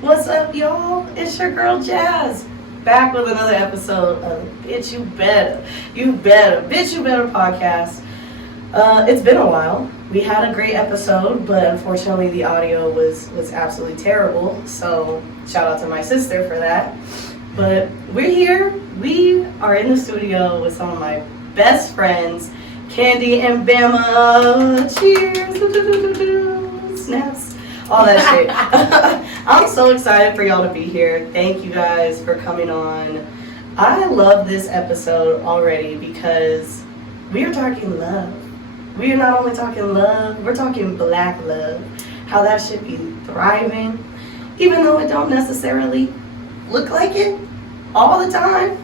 What's up, y'all? It's your girl Jazz, back with another episode of Bitch You Better, Bitch You Better podcast. It's been a while. We had a great episode, but unfortunately the audio was absolutely terrible. So shout out to my sister for that. But we're here. We are in the studio with some of my best friends, Candy and Bama. Cheers! Snaps. All that shit. I'm so excited for y'all to be here. Thank you guys for coming on. I love this episode already because we are talking love. We are not only talking love, we're talking black love. How that should be thriving, even though it don't necessarily look like it all the time.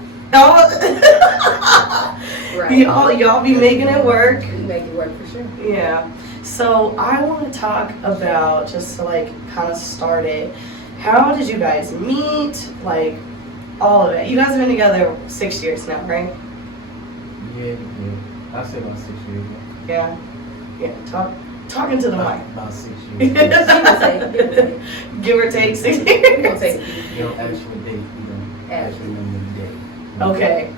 Right. Y'all be making it work. We make it work for sure. Yeah. So I want to talk about, just to like kind of start it, how did you guys meet? Like all of it. You guys have been together 6 years now, right? Yeah. I'll say about 6 years. Yeah. Talking to the mic. About 6 Give years. or take. Give or take 6 Give or years. take. You don't actually date. You don't actually remember the date. Okay.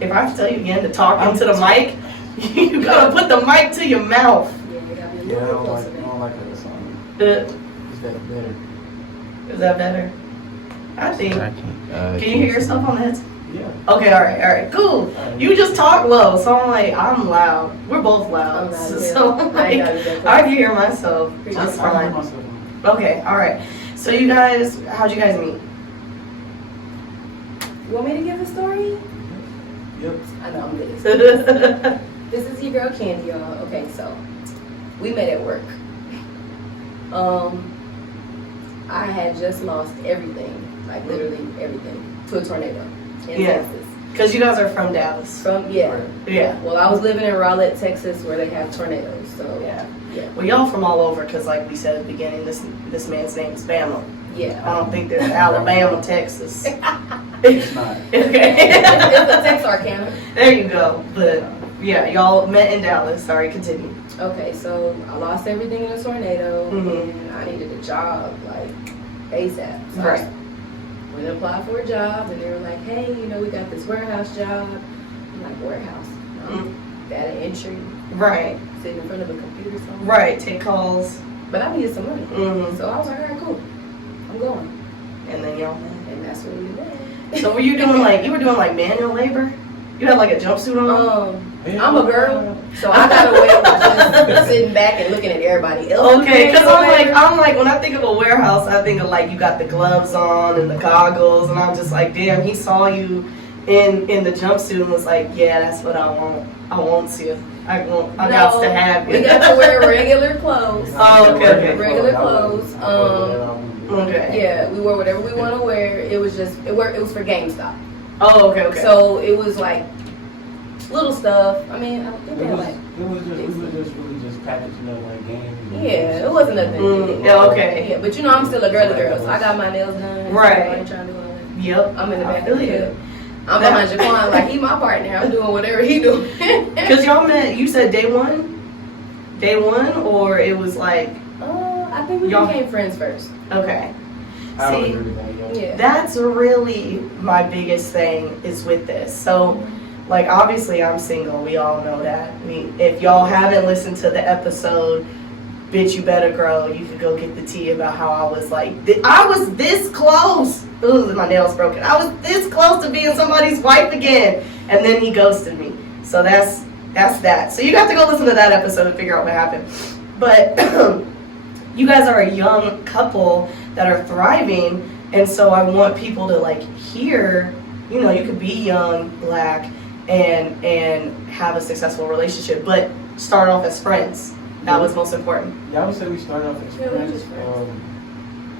If I have to tell you again to talk into the mic, you gotta put the mic to your mouth. Yeah, you gotta be a Yeah, I little don't closer. like that song. Uh, Is that better? Is that better? I think. Can you hear yourself on the headset? Yeah. Okay, all right, cool. You just talk low, so I'm loud. We're both loud, I'm loud, so yeah. like, I can hear myself just I hear fine. myself. Okay, all right. So you guys, how'd you guys meet? You want me to give the story? Yep. I know I'm good. This is your girl Candy, y'all. Okay, so we met at work. I had just lost everything, like literally everything, to a tornado in Yeah. Texas. Because you guys are from Dallas. Yeah. Yeah. Well, I was living in Rowlett, Texas, where they have tornadoes. So Yeah. yeah. Well, y'all from all over, because like we said at the beginning, this man's name is Bama. Yeah. I don't think there's Alabama, Texas. It's not. Okay. It's a Texarkana. There you go. But yeah, y'all met in Dallas. Sorry, continue. Okay, so I lost everything in a tornado, Mhm. and I needed a job like ASAP. So Right. I went and applied for a job, and they were like, "Hey, we got this warehouse job." I'm like, "Warehouse? Data entry, Right. sitting in front of a computer somewhere." Right. Take calls. But I needed some money, Mm-hmm. so I was like, "All right, cool, I'm going," And then y'all met. and that's where we met. So were you doing like manual labor? You had like a jumpsuit on? I'm a girl, so I got away with just sitting back and looking at everybody else. Okay, because I'm like when I think of a warehouse, I think of like you got the gloves on and the goggles, and I'm just like, damn, he saw you in the jumpsuit and was like, yeah, that's what I want. I want you. I got to have you. We got to wear regular clothes. Oh, okay. Regular clothes. Okay. Yeah, we wore whatever we want to wear. It was just it was for GameStop. Oh, okay. So it was like little stuff. I mean, I think they had like We were just packaging up like games. yeah, it wasn't nothing. Yeah, okay. Yeah, but I'm still a girly girl, so I got my nails done. Right. So I ain't trying to do all that. Yep. I'm in the I back feel of the you. head. I'm behind Jaquan, like he my partner. I'm doing whatever he doing. Because y'all met, you said day one? Day one, or it was like, I think we Y'all- became friends first. okay. I don't See, agree with that, yeah. Yeah. That's really my biggest thing is with this. So, like, obviously I'm single. We all know that. If y'all haven't listened to the episode, Bitch You Better Grow, you could go get the tea about how I was like, I was this close. Ooh, my nail's broken. I was this close to being somebody's wife again. And then he ghosted me. So that's that. So you got to go listen to that episode and figure out what happened. But you guys are a young couple that are thriving, and so I want people to like hear, you could be young, black, and have a successful relationship, but start off as friends. That was most important. Yeah, I would say we started off as Yeah, we were friends. just friends.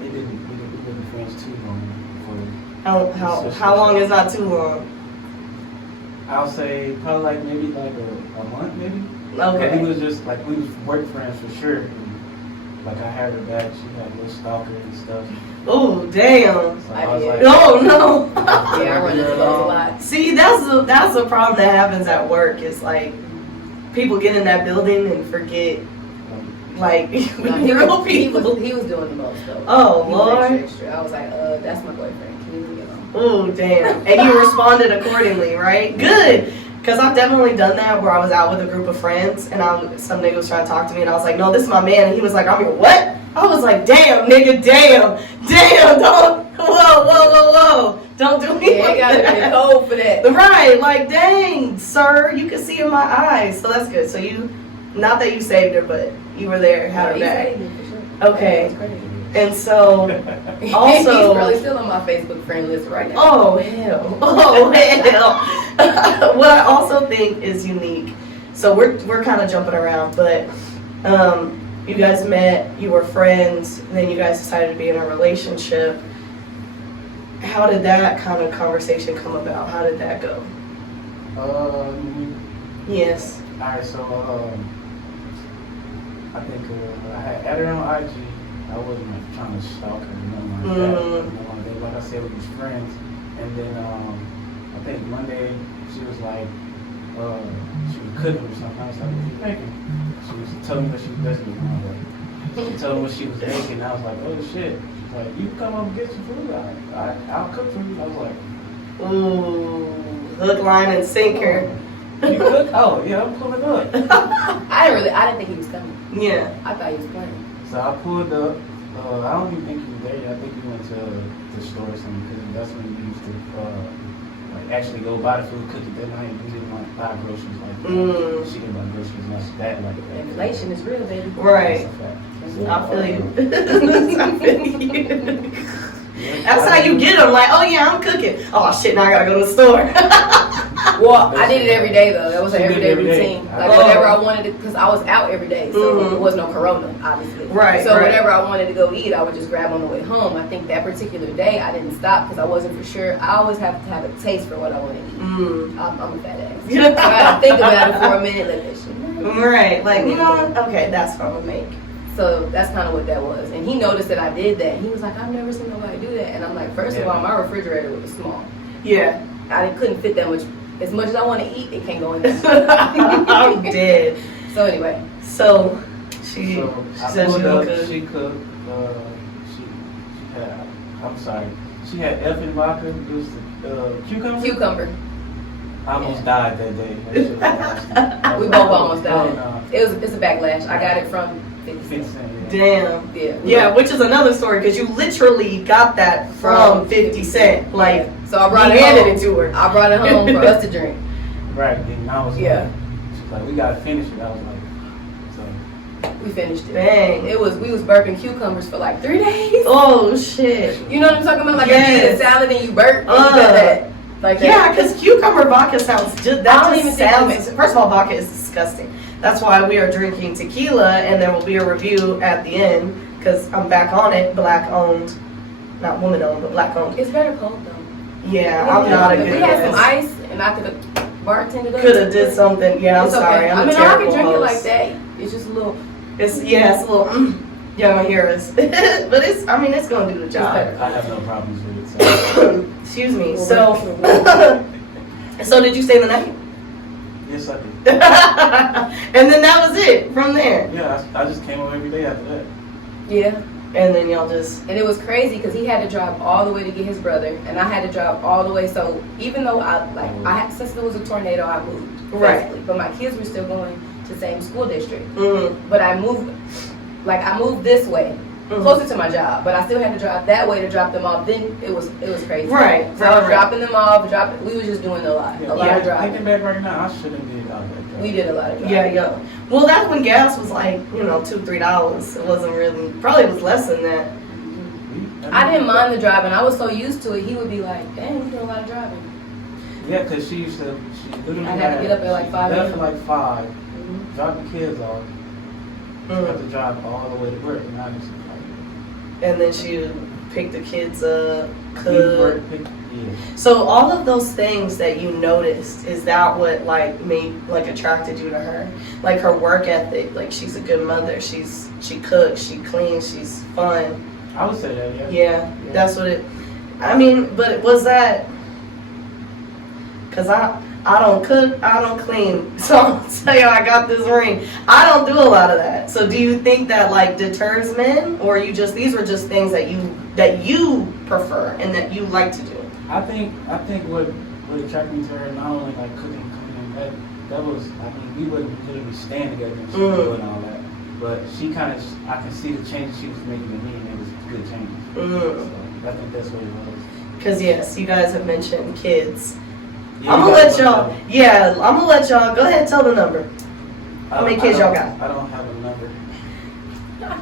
We didn't friends too long How long is not too long? I'll say probably like maybe like a month maybe. Okay. But we was just like we was work friends for sure. And, like I had her back, she had a little stalker and stuff. Oh damn! So I was like, Oh no! Yeah, I run into those a lot. See, that's the problem that happens at work. Is like people get in that building and forget like No, real he people? was doing the most though. Oh, He was Lord. extra. I was like, that's my boyfriend. Can you leave me alone? Oh, damn. And you responded accordingly, right? Good. Because I've definitely done that where I was out with a group of friends and some nigga was trying to talk to me and I was like, no, this is my man. And he was like, I'm your what? I was like, damn, nigga, damn, don't, whoa. Don't do me Yeah, like I gotta that. be cold for that. Right, like, dang, sir, you can see in my eyes. So that's good. So you, not that you saved her, but you were there, had her He back. saved me for sure. Okay. That's crazy. And so, Also- he's probably still on my Facebook friend list right now. oh hell. What I also think is unique. So we're kind of jumping around, but you guys met, you were friends, and then you guys decided to be in a relationship. How did that kind of conversation come about? How did that go? Yes. Alright, so I think I had added her on IG. I wasn't like, trying to stalk her or nothing like that. Mhm. Like I said, we was friends. And then I think Monday she was like, she was cooking or something. I was like, what you making? She was telling me what she was basically doing. She told me what she was making. I was like, oh shit. She's like, you can come up and get some food. I'll cook for you. I was like, Ooh, hook, line, and sinker. you cook? Oh yeah, I'm pulling up. I didn't think he was coming. Yeah. I thought he was playing. So I pulled up. I don't even think he was there yet. I think he went to the store or something because that's when we used to like actually go buy the food, cook it that night. We didn't like buy groceries like that. Mm. She didn't buy groceries like that. Inflation is real, baby. Right. That's a fact. I feel you. I feel you. That's how you get them. Like, oh yeah, I'm cooking. Oh shit, now I gotta go to the store. Well, I did it every day though. That was an She did everyday it every day. routine. Like Oh. whatever I wanted to, because I was out every day, so Mhm. there was no corona, obviously. Right, So right. whatever I wanted to go eat, I would just grab on the way home. I think that particular day I didn't stop because I wasn't for sure. I always have to have a taste for what I want to eat. Mm. I'm a fat ass. So I gotta think about it for a minute. Like that shit. Right, like, you know what? Okay, that's what I'm gonna make. So that's kind of what that was. And he noticed that I did that. He was like, I've never seen nobody do that. And I'm like, first of Yeah. all, my refrigerator was small. Yeah. I couldn't fit that much. As much as I want to eat, it can't go in there. I'm dead. So anyway, So she So I said she pulled don't up. cook. She cooked. She had. I'm sorry. She had effing vodka. It was cucumber. cucumber. I almost died that day. That shit was nasty. We both almost Oh, died. no. It's a backlash. I got it from 50 50 Cent. cent. Yeah. Damn. Yeah. Yeah, which is another story because you literally got that from 50 Cent. Like, Yeah. So I brought he it handed home. it to her. I brought it home for us to drink. Right. And I was Yeah. like, she's like, we gotta finish it. I was like, so. We finished it. Dang. We was burping cucumbers for like 3 days. Oh shit. You know what I'm talking about? Like Yes. you eat a salad and you burp and you got that. Like that. Yeah, because cucumber vodka sounds just, I that don't just even think sounds. you First of all, vodka is disgusting. That's why we are drinking tequila, and there will be a review at the end because I'm back on it. Black owned, not woman owned, but black owned. It's better cold though. Yeah, I'm not a If good. we had some ice and I could have bartended up. Could have did something. Yeah, I'm It's sorry. okay. I'm I a mean, I terrible can drink it like host. that. It's just a little. It's a little. Y'all gonna hear us, but it's. I mean, it's gonna do the job. better. I have no problems with it. So. Excuse me. Well, So, so did you stay the night? Yes, I did. And then that was it from there. Yeah, I just came home every day after that. Yeah. And then y'all just. And it was crazy because he had to drive all the way to get his brother, and I had to drive all the way. So even though since there was a tornado, I moved. Right. Basically. But my kids were still going to the same school district. Mm, But I moved this way, mhm. closer to my job. But I still had to drive that way to drop them off. Then it was crazy. Right, So I was right. dropping them off. We was just doing a lot Yeah, of driving. thinking back right now, I shouldn't did all that. We did a lot of driving. Yeah. Well, that's when gas was like, $2-3. It wasn't really. Probably was less than that. I didn't mind the driving. I was so used to it. He would be like, "Dang, you do a lot of driving." Yeah, because she literally I'd have to get up at like 5 left a.m. at like 5, Mhm. drop the kids off, have to drive all the way to work, and I just And then she would pick the kids up, leave cook. work, yeah. So all of those things that you noticed, is that what attracted you to her? Like her work ethic, like she's a good mother, she cooks, she cleans, she's fun. I would say that, yeah. Yeah, that's what it. I mean, but was that? Cause I don't cook, I don't clean. So I'll tell you, I got this ring. I don't do a lot of that. So do you think that like deters men, or you just these were just things that you prefer and that you like to do? I think what attracted me to her, not only like cooking, that was, I mean, we wouldn't literally stand together and she was doing all that. But she kind of, I can see the changes she was making in me, and it was good changes. So I think that's what it was. Because yes, you guys have mentioned kids. Yeah, I'm you gonna got let y'all. one. Yeah, I'm gonna let y'all. Go ahead, and tell the number. How many kids y'all got? I don't have a number.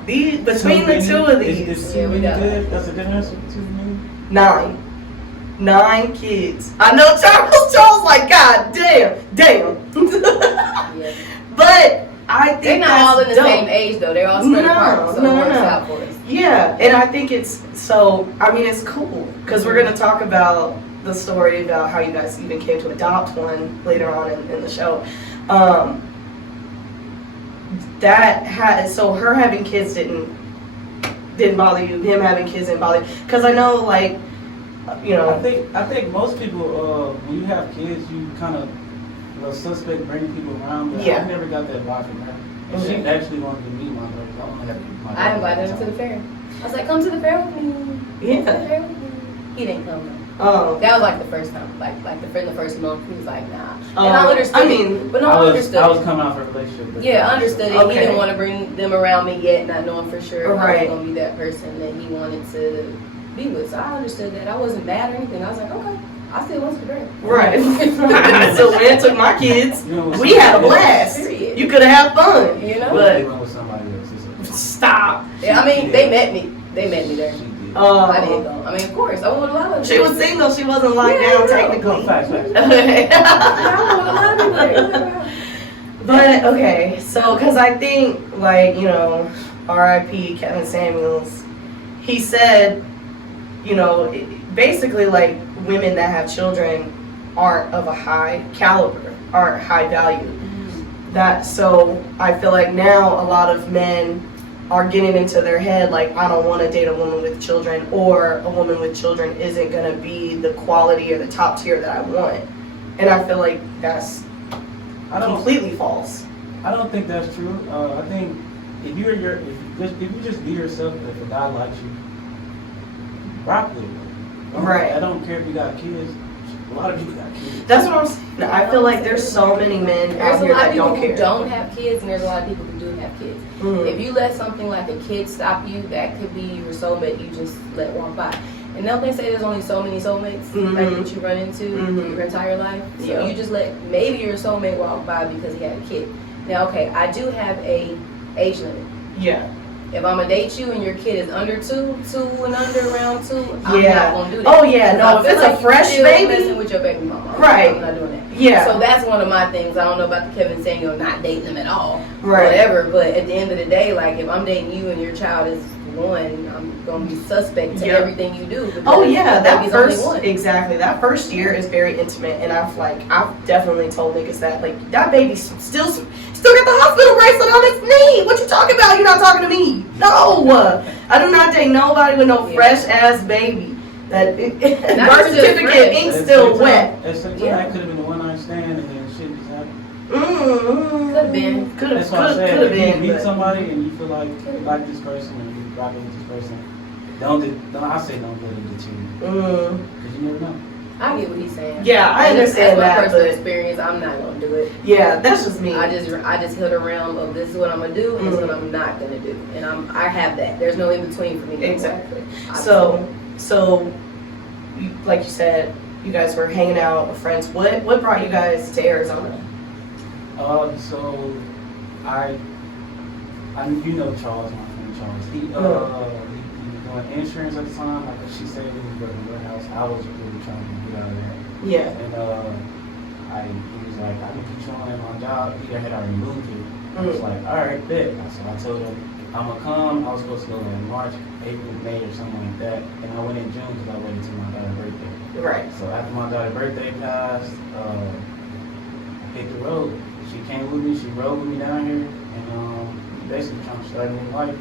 These between the two of these, Is Yeah, too we many got good? That's the difference with too many? 9 kids. I know Charles like, God damn. Yeah. But I think They're not that's all in the dope. same age though. They're all spread apart, so it works out for us. Yeah, and I think it's so. I mean, it's cool because we're gonna talk about the story about how you guys even came to adopt one later on in the show. That had so her having kids didn't bother you. Him having kids didn't bother you because I know like. You know, I think most people, when you have kids, you kind of suspect bringing people around. But Yeah. I never got that vibe from her. And she actually wanted to meet my daughter. I wanted to have my daughter. I invited him to the fair. I was like, come to the fair with me. Come to the Yeah. fair with me. He didn't come though. Oh. That was like the first time, like the first month. He was like, nah. Oh, And I understood. I mean, but no, I I was understood. coming out of a relationship. with Yeah, her, I understood so- it. He didn't want to bring them around me yet, not knowing for sure I Right. was gonna be that person that he wanted to be with. So I understood that. I wasn't mad or anything. I was like, okay, I still want to be Right. So when I took my kids, You know, we had a blast. Period. You could have had fun. You know? But But with somebody else. stop. Yeah, I mean, they met me. They met me there. She did. I did though. I mean, of course, I went with a lot of She was single. She wasn't locked Yeah, down no. technically. Facts. Okay. Yeah, I went with a lot of people there. But okay, so because I think like R.I.P. Kevin Samuels, he said, basically like women that have children aren't of a high caliber, aren't high value. That so I feel like now a lot of men are getting into their head like I don't want to date a woman with children, or a woman with children isn't gonna be the quality or the top tier that I want, and I feel like that's completely false. I don't think that's true. I think if you just be yourself, if a guy likes you, rock with it. Right. I don't care if you got kids. A lot of people got kids. That's what I'm saying. I feel like there's so many men There's out a here lot of that people don't who care. don't have kids, and there's a lot of people who do have kids. Mm. If you let something like a kid stop you, that could be your soulmate you just let walk by. And don't they say there's only so many soulmates like, that you run into your entire life? So Yeah. you just let maybe your soulmate walk by because he had a kid. Now, okay, I do have a age limit. Yeah. If I'm gonna date you and your kid is under two and under around 2, I'm Yeah. not gonna do that. Oh yeah. No, I if feel it's like a fresh you're still baby. messing with your baby mama. Right. I'm not doing that. Yeah. So that's one of my things. I don't know about the Kevin Samuel not dating them at all. Right. Whatever. But at the end of the day, like if I'm dating you and your child is 1, I'm gonna be suspect to Yep. everything you do. because Oh yeah, the that baby's first only 1. exactly. That first year is very intimate, and I've definitely told niggas that that baby still got the hospital bracelet on its knee. What you talking about? You're not talking to me. No, I do not date nobody with no Yeah. fresh ass baby. That Not birth still certificate fresh. ink At the still same wet. time- At the same time, Yeah. that could have been a one-night stand, and then shit just happened. Could've been. Could That's have what I'm saying. If you been. meet But, somebody and you feel like you like this person and you rock with this person, don't I say don't let it deter you, because you never know. I get what he's saying. Yeah, I understand That's my that, personal but- experience. I'm not gonna do it. yeah, that's just me. I just hit a realm of this is what I'm gonna do and this is what I'm not gonna do, and I have that. There's no in between for me. no more. Exactly. So, like you said, you guys were hanging out with friends. What brought you guys to Arizona? So I you know Charles, my friend Charles. He was doing insurance at the time. Like she said, he was working in the warehouse. I was really trying to get out of that. Yeah. And he was like, I can get you on at my job. He had already moved it. I was like, all right, bet. So I told him I'm gonna come. I was supposed to go in March, April, May, or something like that. And I went in June because I waited until my daughter's birthday. Right. So after my daughter's birthday passed, I hit the road. She came with me, she rode with me down here, and basically trying to start a new life.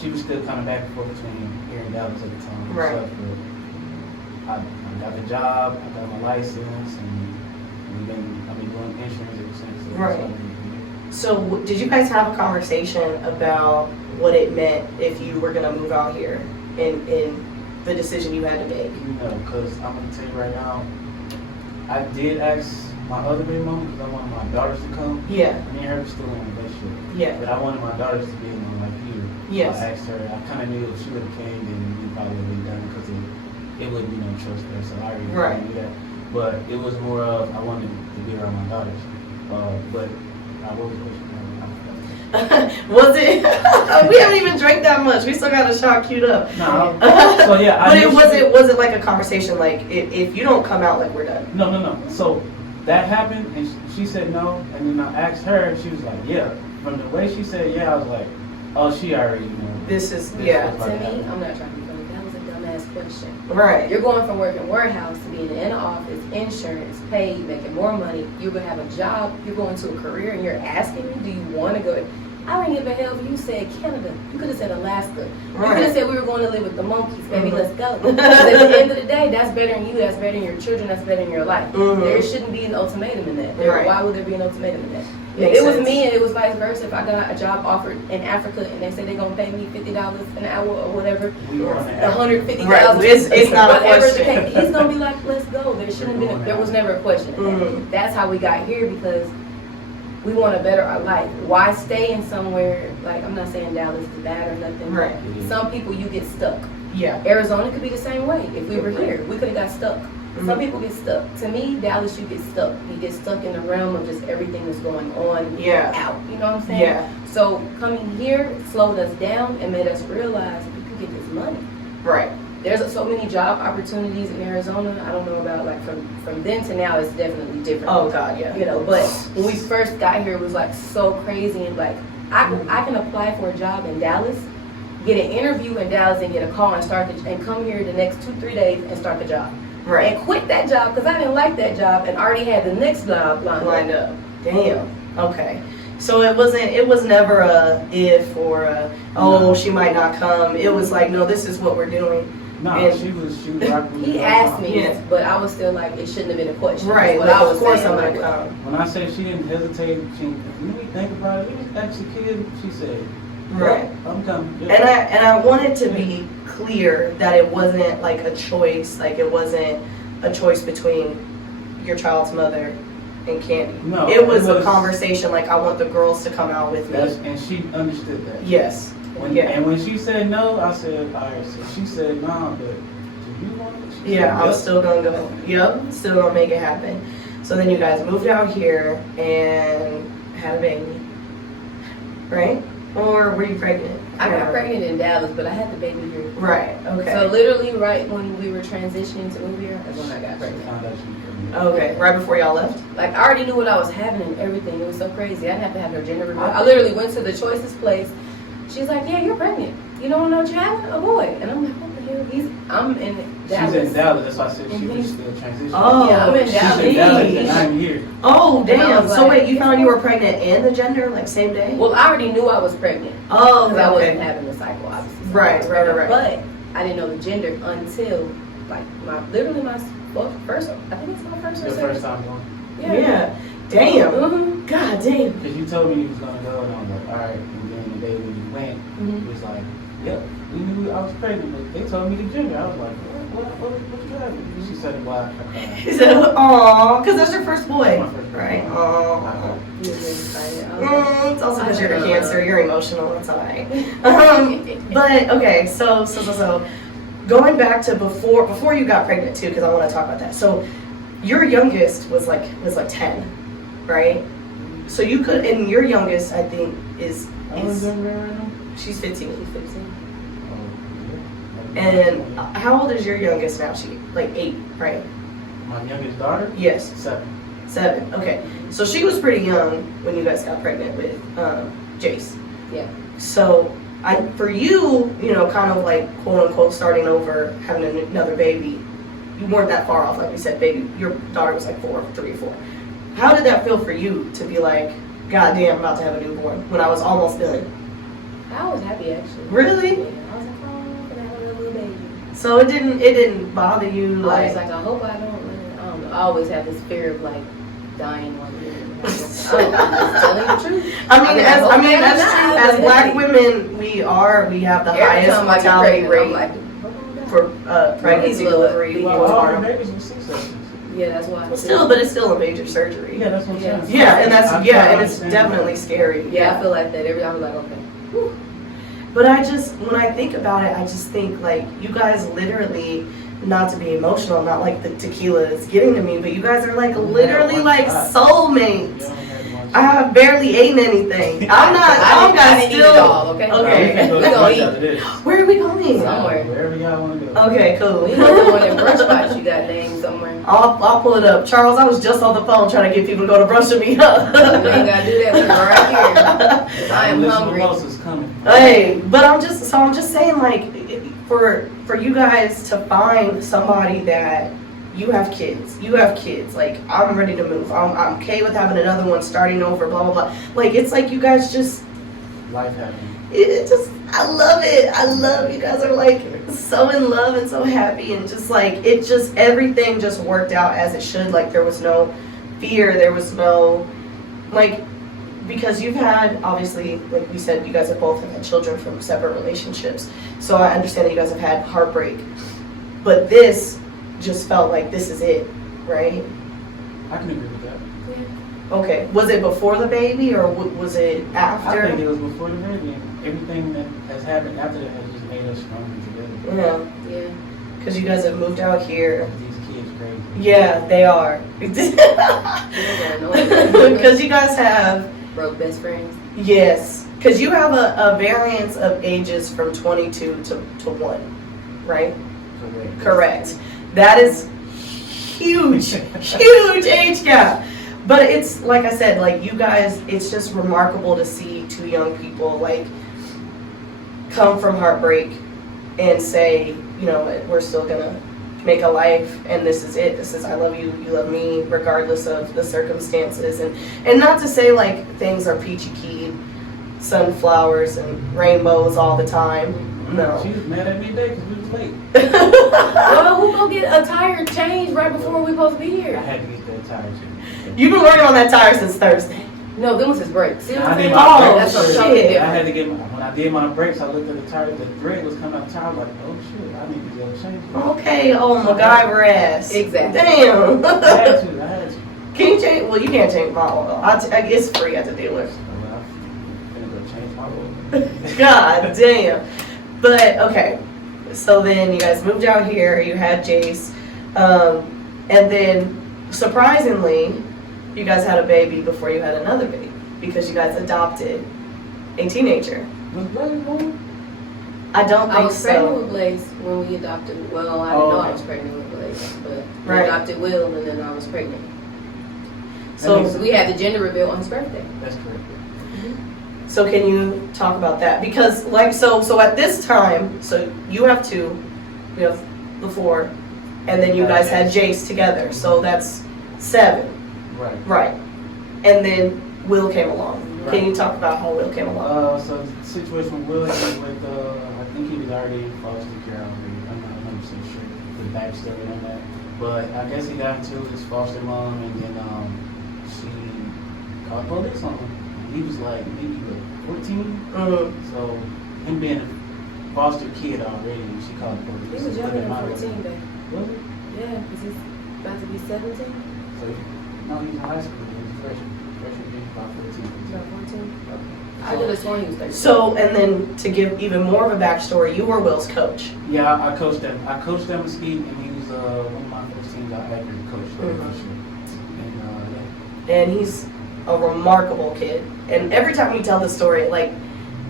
She was still kind of back and forth between here and Dallas at the time. and Right. stuff, but I got the job, I got my license, and I've been doing insurance ever since. So Right. that's what I've been So did you guys have a conversation about what it meant if you were gonna move out here in the decision you had to make? doing. Because I'm going to tell you right now, I did ask my other baby mama because I wanted my daughters to come. Yeah, Me and her were still in a relationship. yeah, But I wanted my daughters to be in my life here. Yes. So I asked her, I kind of knew if she would have came, then we probably would have been done because it wouldn't be no trust there. So I already Right. knew that. But it was more of, I wanted to be around my daughters. But what was the question? was it? We haven't even drank that much. We still got a shot queued up. No. So yeah, But knew was it like a conversation like if you don't come out, like we're done? No. So that happened, and she said no, and then I asked her, and she was like, yeah. From the way she said yeah, I was like, oh, she already knew. This is This yeah, was To about me, happen. I'm not trying to be funny. That was a dumbass question. right. You're going from working warehouse to being in an office, insurance, paid, making more money. You're gonna have a job. You're going to a career, and you're asking me, do you want to go? I don't give a hell if you said Canada. You could have said Alaska. You could Right. have said we were going to live with the monkeys. Baby, Mhm. let's go. 'Cause at the end of the day, that's better than you. That's better than your children. That's better than your life. Mhm. There shouldn't be an ultimatum in that. Right. Why would there be an ultimatum in that? If Makes it was sense. me and it was vice versa, if I got a job offered in Africa and they say they're gonna pay me $50 an hour or whatever, We were on the $150,000. Right, it's not a whatever the question. case, he's gonna be like, let's go. There shouldn't have been. There was never a question. in that. Mhm. That's how we got here because we want to better our life. Why stay in somewhere like I'm not saying Dallas is bad or nothing. Right. Some people you get stuck. Yeah. Arizona could be the same way. If we were here, we could have got stuck. Mhm. Some people get stuck. To me, Dallas, you get stuck. You get stuck in the realm of just everything that's going on Yeah. out. You know what I'm saying? Yeah. So coming here slowed us down and made us realize we could get this money. Right. There's so many job opportunities in Arizona. I don't know about like from then to now. It's definitely different. Oh God, yeah. You know, but when we first got here, it was like so crazy and like I can apply for a job in Dallas, get an interview in Dallas, and get a call and and come here the next 2-3 days and start the job. Right. And quit that job because I didn't like that job and already had the next job lined up. Damn. Okay. So it was never a if or a No. she might not come. It was like, no, this is what we're doing. No, And- she was rocking with me He all the asked time. me, Yeah. but I was still like, it shouldn't have been a question. Right. What Like, I was of course saying, I'm gonna like, come. When I say she didn't hesitate, let me think about it. Let me ask the kid. She said, Right. "Yeah, I'm coming." Yeah. And I wanted to be clear that it wasn't like a choice, like it wasn't a choice between your child's mother and Candy. No, it was it a was- and like I want the girls to come out with me. And she understood that. Yes. Yeah. And when she said no, I said, all right. So she said no, but do you want it? She Yeah, said, I'm "Yep." still gonna go. Yep, still gonna make it happen. So then you guys moved out here and had a baby, right? Or were you pregnant? I got pregnant in Dallas, but I had the baby here. Right. Okay. So literally right when we were transitioning to move here, that's when I got She pregnant. found out she was pregnant. Okay. Right before y'all left. Like I already knew what I was having and everything. It was so crazy. I didn't have to have no gender reveal. I literally went to the choicest place. She's like, yeah, you're pregnant. You don't know what you're having? A boy. And I'm like, what the hell? I'm in Dallas. She's in Dallas. That's why I said she Mhm. was still transitioning. Oh, Yeah, I'm in She's Dallas. in Dallas and geez. I'm here. Oh, And I damn. was So like- wait, you found you were pregnant and the gender like same day? Well, I already knew I was pregnant. Oh, Because I wasn't okay. having the cycle, obviously. So Right, I was right, pregnant. right. But I didn't know the gender until like my first. I think it's my first or Your second. first time going. Yeah. Damn. Mhm. God damn. Because you told me you was going to go, and I was like, all right. And then the day when you went, Mhm. it was like, yep, we knew I was pregnant, but they told me the gender. I was like, what you having? She said, why? He said, "Aw, because that's your first boy, My first boy. right? Aw." He was really excited. I was like, It's also because I you're a know. Cancer. You're emotional. It's alright. But okay, so going back to before you got pregnant too, because I want to talk about that. So your youngest was like 10, right? So you could, and your youngest I think is How old is that right now? she's 15. He's 15. Oh, yeah. And how old is your youngest now? She like 8, right? My youngest daughter? Yes, 7. 7. Okay, so she was pretty young when you guys got pregnant with Jace. Yeah. So for you, kind of like quote unquote starting over, having another baby, you weren't that far off. Like we said, baby, your daughter was like 3 or 4. How did that feel for you to be like, God damn, I'm about to have a newborn when I was almost done? I was happy actually. Really? Yeah. I was like, oh, I'm gonna have a little baby. So it didn't bother you I was like, like, I hope I don't. I don't know. I always have this fear of like dying while you're in the house. I'm just telling you the truth. I mean, that's not. true. As Black women, we have the Every highest time I get mortality pregnant, I'm rate like, for pregnancy, delivery, Well, all your postpartum. babies were C-sections. yeah, that's why. But it's still a major surgery. Yeah, that's what I'm saying. Yeah, and I it's understand definitely that. scary. Yeah, I feel like that. Every time I'm like, okay. Whew. But when I think about it, I just think like you guys literally, not to be emotional, not like the tequila is getting to me, but you guys are like literally like soulmates. I have barely eaten anything. I don't got eat it all, okay? Okay. We gonna eat. Where are we going? Somewhere. Wherever y'all want to go. Okay, cool. We know the one in brunch spots you got named somewhere. I'll pull it up. Charles, I was just on the phone trying to get people to go to brunch with me. You ain't gotta do that. We're right here. 'Cause I am hungry. Mimosas coming. Hey, but I'm just saying, like, for you guys to find somebody that you have kids, like, I'm ready to move. I'm okay with having another one, starting over, blah blah blah. Like, it's like you guys just, Life happening. I love it. I love you guys are like so in love and so happy, and just like everything just worked out as it should. Like, there was no fear, there was no, like, because you've had, obviously, like we said, you guys have both had children from separate relationships, so I understand that you guys have had heartbreak, but this just felt like this is it, right? I can agree with that. Okay, was it before the baby or was it after? I think it was before the baby. Everything that has happened after that has just made us stronger together. Yeah, Yeah. because you guys have moved out here. These kids crazy. Yeah, they are. Because you guys have, Broke best friends. yes, because you have a variance of ages from 22 to 1, right? Correct. That is huge, huge age gap. But it's, like I said, like, you guys, it's just remarkable to see two young people, like, come from heartbreak and say, you know, we're still gonna make a life, and this is it. This is, I love you, you love me, regardless of the circumstances. And not to say, like, things are peachy keen, sunflowers and rainbows all the time. No. She was mad at me today because we was late. Well, who gonna get a tire changed right before we supposed to be I here? had to get that tire changed. You've been working on that tire since Thursday. No, them was his brakes. See what I'm I saying? did my Oh, brakes. That's shit. something I different. had to get when I did my brakes, I looked at the tire, the thread was coming out the tire, I was like, oh shit, I need to get change. Okay, oh, MacGyver ass. Exactly. Damn. I had to. Can you change? Well, you can't change my oil. It's free at the dealer. Well, I'm gonna go change my oil. God damn. But okay, so then you guys moved out here. You had Jace, and then surprisingly, you guys had a baby before you had another baby because you guys adopted a teenager. Was Blaze born? I don't I think was pregnant so. with Blaze when we adopted. Well, I didn't know I was pregnant with Blaze, but we Right. adopted Will, and then I was pregnant. So, So we had the gender reveal on his birthday. That's correct. so can you talk about that? Because like so at this time, so you have 2, we have the 4, and then you guys had Jace together. So that's 7. Right. Right. And then Will came along. Right. Can you talk about how Will came along? So the situation with Will is with, I think he was already in foster care already. I'm not 100% sure the backstory on that. But I guess he got into his foster mom, and then she called police on him. He was like maybe 14. Mm. So him being a foster kid already, she called the police. He was younger than 14, babe. Was he? Yeah, because he's about to be 17. So no, he's in high school. He's a freshman. Freshman being about 14. He's about 14. I could have sworn he was 13. So, and then to give even more of a backstory, you were Will's coach. Yeah, I coached them. I coached them with Skeet, and he was one of my first teams I acted coach for. Mhm. And And he's a remarkable kid. And every time you tell the story, it like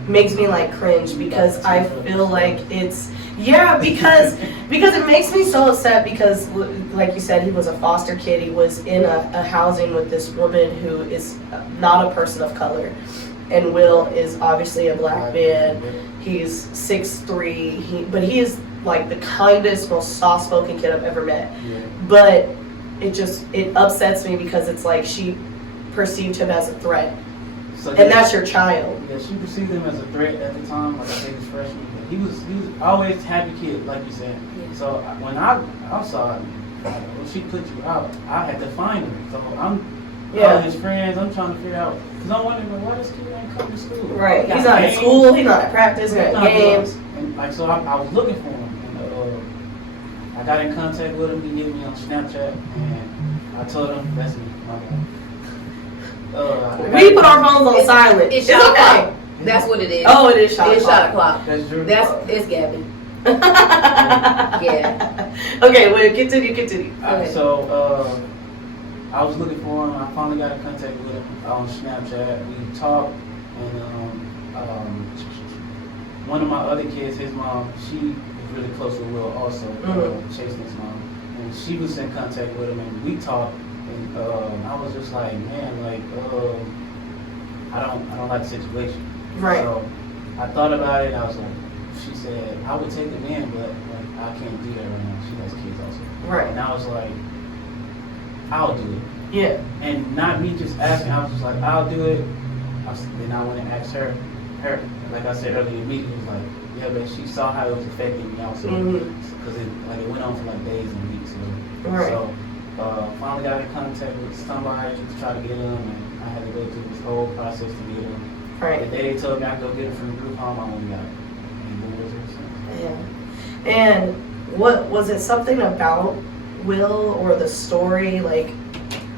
makes me like cringe because I feel like it's, yeah, because it makes me so upset because like you said, he was a foster kid. He was in a housing with this woman who is not a person of color. And Will is obviously a black man. He's 6'3", but he is like the kindest, most soft-spoken kid I've ever met. yeah. But it upsets me because it's like she perceived him as a threat, So and that's your child. Yeah, she perceived him as a threat at the time. Like I said, he was freshman. He was always a happy kid, like you said. Yeah. So when I saw it, when she put you out, I had to find her. So I'm calling his friends. I'm trying to figure out, because I'm wondering, why this kid ain't come to school? Right. He He's got not at games. school. He's not at practice. He's He's not not at games. And like, so I was looking for him, and I got in contact with him. He hit me on Snapchat, and I told him, that's me, my guy. We put our phones on silent. It's It's shot okay. o'clock. That's what it is. Oh, it is shot It's o'clock. shot o'clock. That's Drew. It's Gabby. Yeah. Okay, well, continue. Alright, Okay. so I was looking for him. I finally got in contact with him on Snapchat. We talked, and one of my other kids, his mom, she is really close with Will also, Chasen's mom, and she was in contact with him, and we talked, and I was just like, man, like, I don't like the situation. Right. So I thought about it. I was like, she said I would take him in, but like I can't do that right now. She has kids also. Right. And I was like, I'll do it. Yeah. And not me just asking. I was just like, I'll do it. Then I went and asked her. Her, like I said earlier, immediately was like, yeah, but she saw how it was affecting me also, because it went on for like days and weeks. Right. So finally got in contact with somebody to try to get him, and I had to go through this whole process to get him. Right. The day they told me I could go get him from the group home, I went and got him. Yeah. And what was it? Something about Will or the story, like,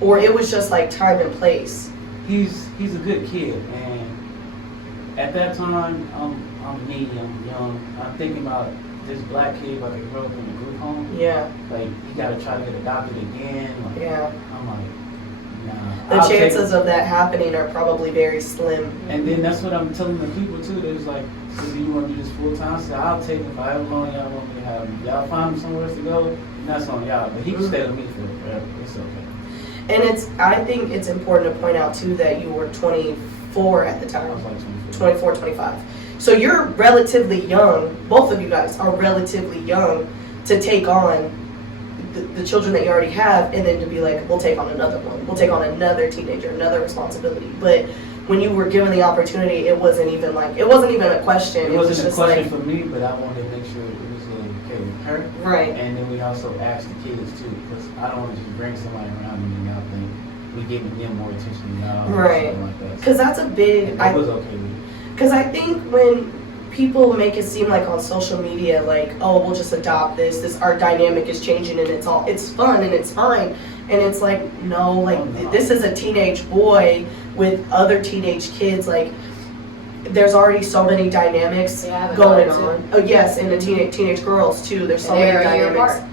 or it was just like time and place? He's a good kid, and at that time, I'm young. I'm thinking about this black kid about to grow up in a group home. Yeah. Like, he got to try to get adopted again. Like, Yeah. I'm like, nah. The I'll take chances it. of that happening are probably very slim. And then that's what I'm telling the people too. They was like, so do you want to do this full time? I said, I'll take it for however long y'all want me to have him. Y'all find him somewhere else to go, and that's on y'all. But he can stay with me forever. It's okay. And I think it's important to point out too that you were 24 at the I time. was like 24, 25. So you're relatively young, both of you guys are relatively young to take on the children that you already have, and then to be like, we'll take on another one. We'll take on another teenager, another responsibility. But when you were given the opportunity, it wasn't even a question. It wasn't a just question like, for me, but I wanted to make sure it was okay with her. right. And then we also asked the kids too, because I don't want to just bring somebody around me and y'all think we're giving them more attention than y'all. Or Right. something like that. Because that's a big. And I was okay with it. Because I think when people make it seem like on social media, like, oh, we'll just adopt this, our dynamic is changing and it's fun and it's fine. And it's like, no, like, this is a teenage boy with other teenage kids. Like, there's already so many dynamics Yeah, I have a going daughter, on. Oh, yes, and the teenage girls too. There's so many They're a year dynamics. apart.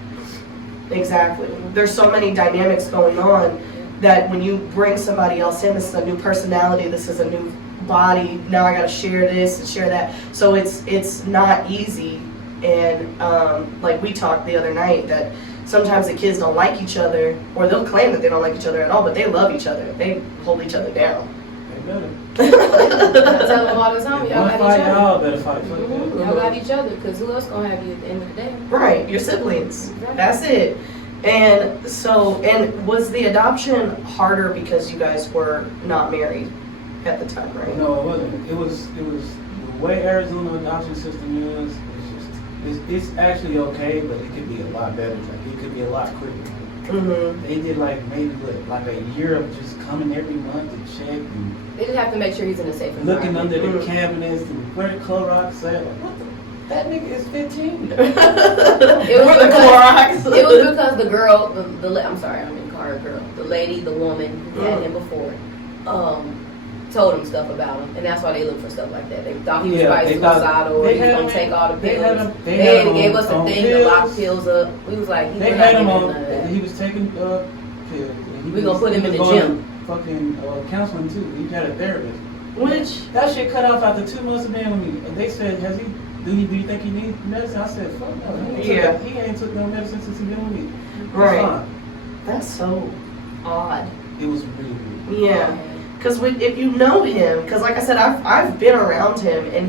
Exactly. There's so many dynamics going on that when you bring somebody else in, this is a new personality, this is a new body, now I gotta share this and share that. So it's not easy. And like we talked the other night that sometimes the kids don't like each other, or they'll claim that they don't like each other at all, but they love each other. They hold each other down. They better. I tell them all the time, If y'all one got fight, each other. y'all better fight. Fuck that. Y'all got each other, because who else gonna have you at the end of the day? Right, your siblings. Exactly. That's it. And so, and was the adoption harder because you guys were not married at the time, right? No, it wasn't. It was the way Arizona adoption system is. It's actually okay, but it could be a lot better. Like, it could be a lot quicker. Mm-hmm. They did like maybe like a year of just coming every month to check and They just have to make sure he's in a safe looking environment. under the cabinets and where the Clorox at. Like, what the? That nigga is 15. It was Or the because- Clorox. It was because the girl, I'm sorry, I'm in car girl. The lady, the woman who had him before, told him stuff about him, and that's why they look for stuff like that. They thought he was probably suicidal, or he was gonna take all the pills. They gave us a thing to lock pills up. We was like, They we're had not him giving on. none of that. He was taking pills. and We gonna put him in the was going gym. to Fucking counseling too. He had a therapist. Which, That shit cut off after 2 months of being with me. And they said, do you think he needs medicine? I said, fuck no. He ain't took no medicine since he been with me. It's right. fine. That's so odd. It was really weird. Yeah. Because if you know him, because like I said, I've been around him, and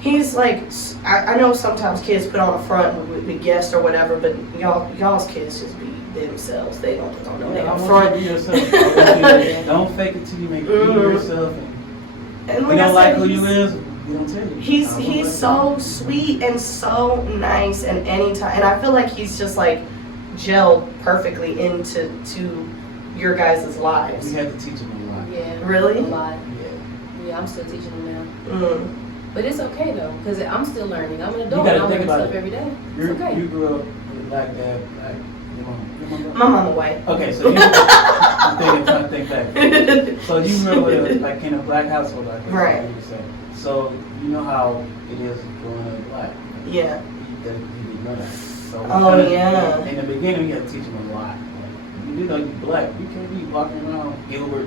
he's like, I know sometimes kids put on a front with guests or whatever, but y'all's kids just be themselves. They don't put on no Yeah, I damn want front. you to be yourself. I want you to- Don't fake it till you make it. Be yourself. And We like I don't like said, who you is. We don't tell you. He's so sweet and so nice, and I feel like he's just like gelled perfectly into your guys' We lives. had to teach them a lot. Yeah. Really? A lot. Yeah. Yeah, I'm still teaching them now. Mm. But it's okay though, because I'm still learning. I'm an adult. gotta and I'm think learning about stuff it. every day. It's You okay. grew up with a black dad, black your mom. My mama white. Okay, so I'm trying to think back. So you grew up with like in a black household, like that's Right. what you said. So you know how it is growing up black. Yeah. He didn't know that. So Oh, kinda- yeah. In the beginning, you had to teach him a lot. Like, you know, you black. You can't be walking around Gilbert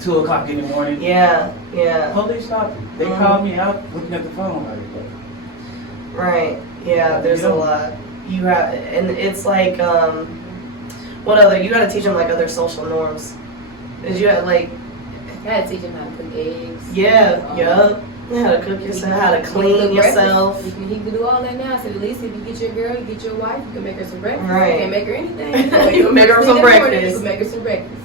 2 o'clock in the morning. Yeah. Yeah. Police stopped me. They Mhm. called me out looking at the phone like, Right. Yeah. There's a Yeah. lot. You have, and it's like, what other? You got to teach them like other social norms. Is you have, like, I had to teach him how to cook eggs. yeah, yup. How to cook yourself, how to clean yourself. He can do all that now. So at least if you get your girl, you get your wife, you can make her some breakfast. Right. You can't make her anything. You can make her some In the morning, breakfast. You can make her some breakfast.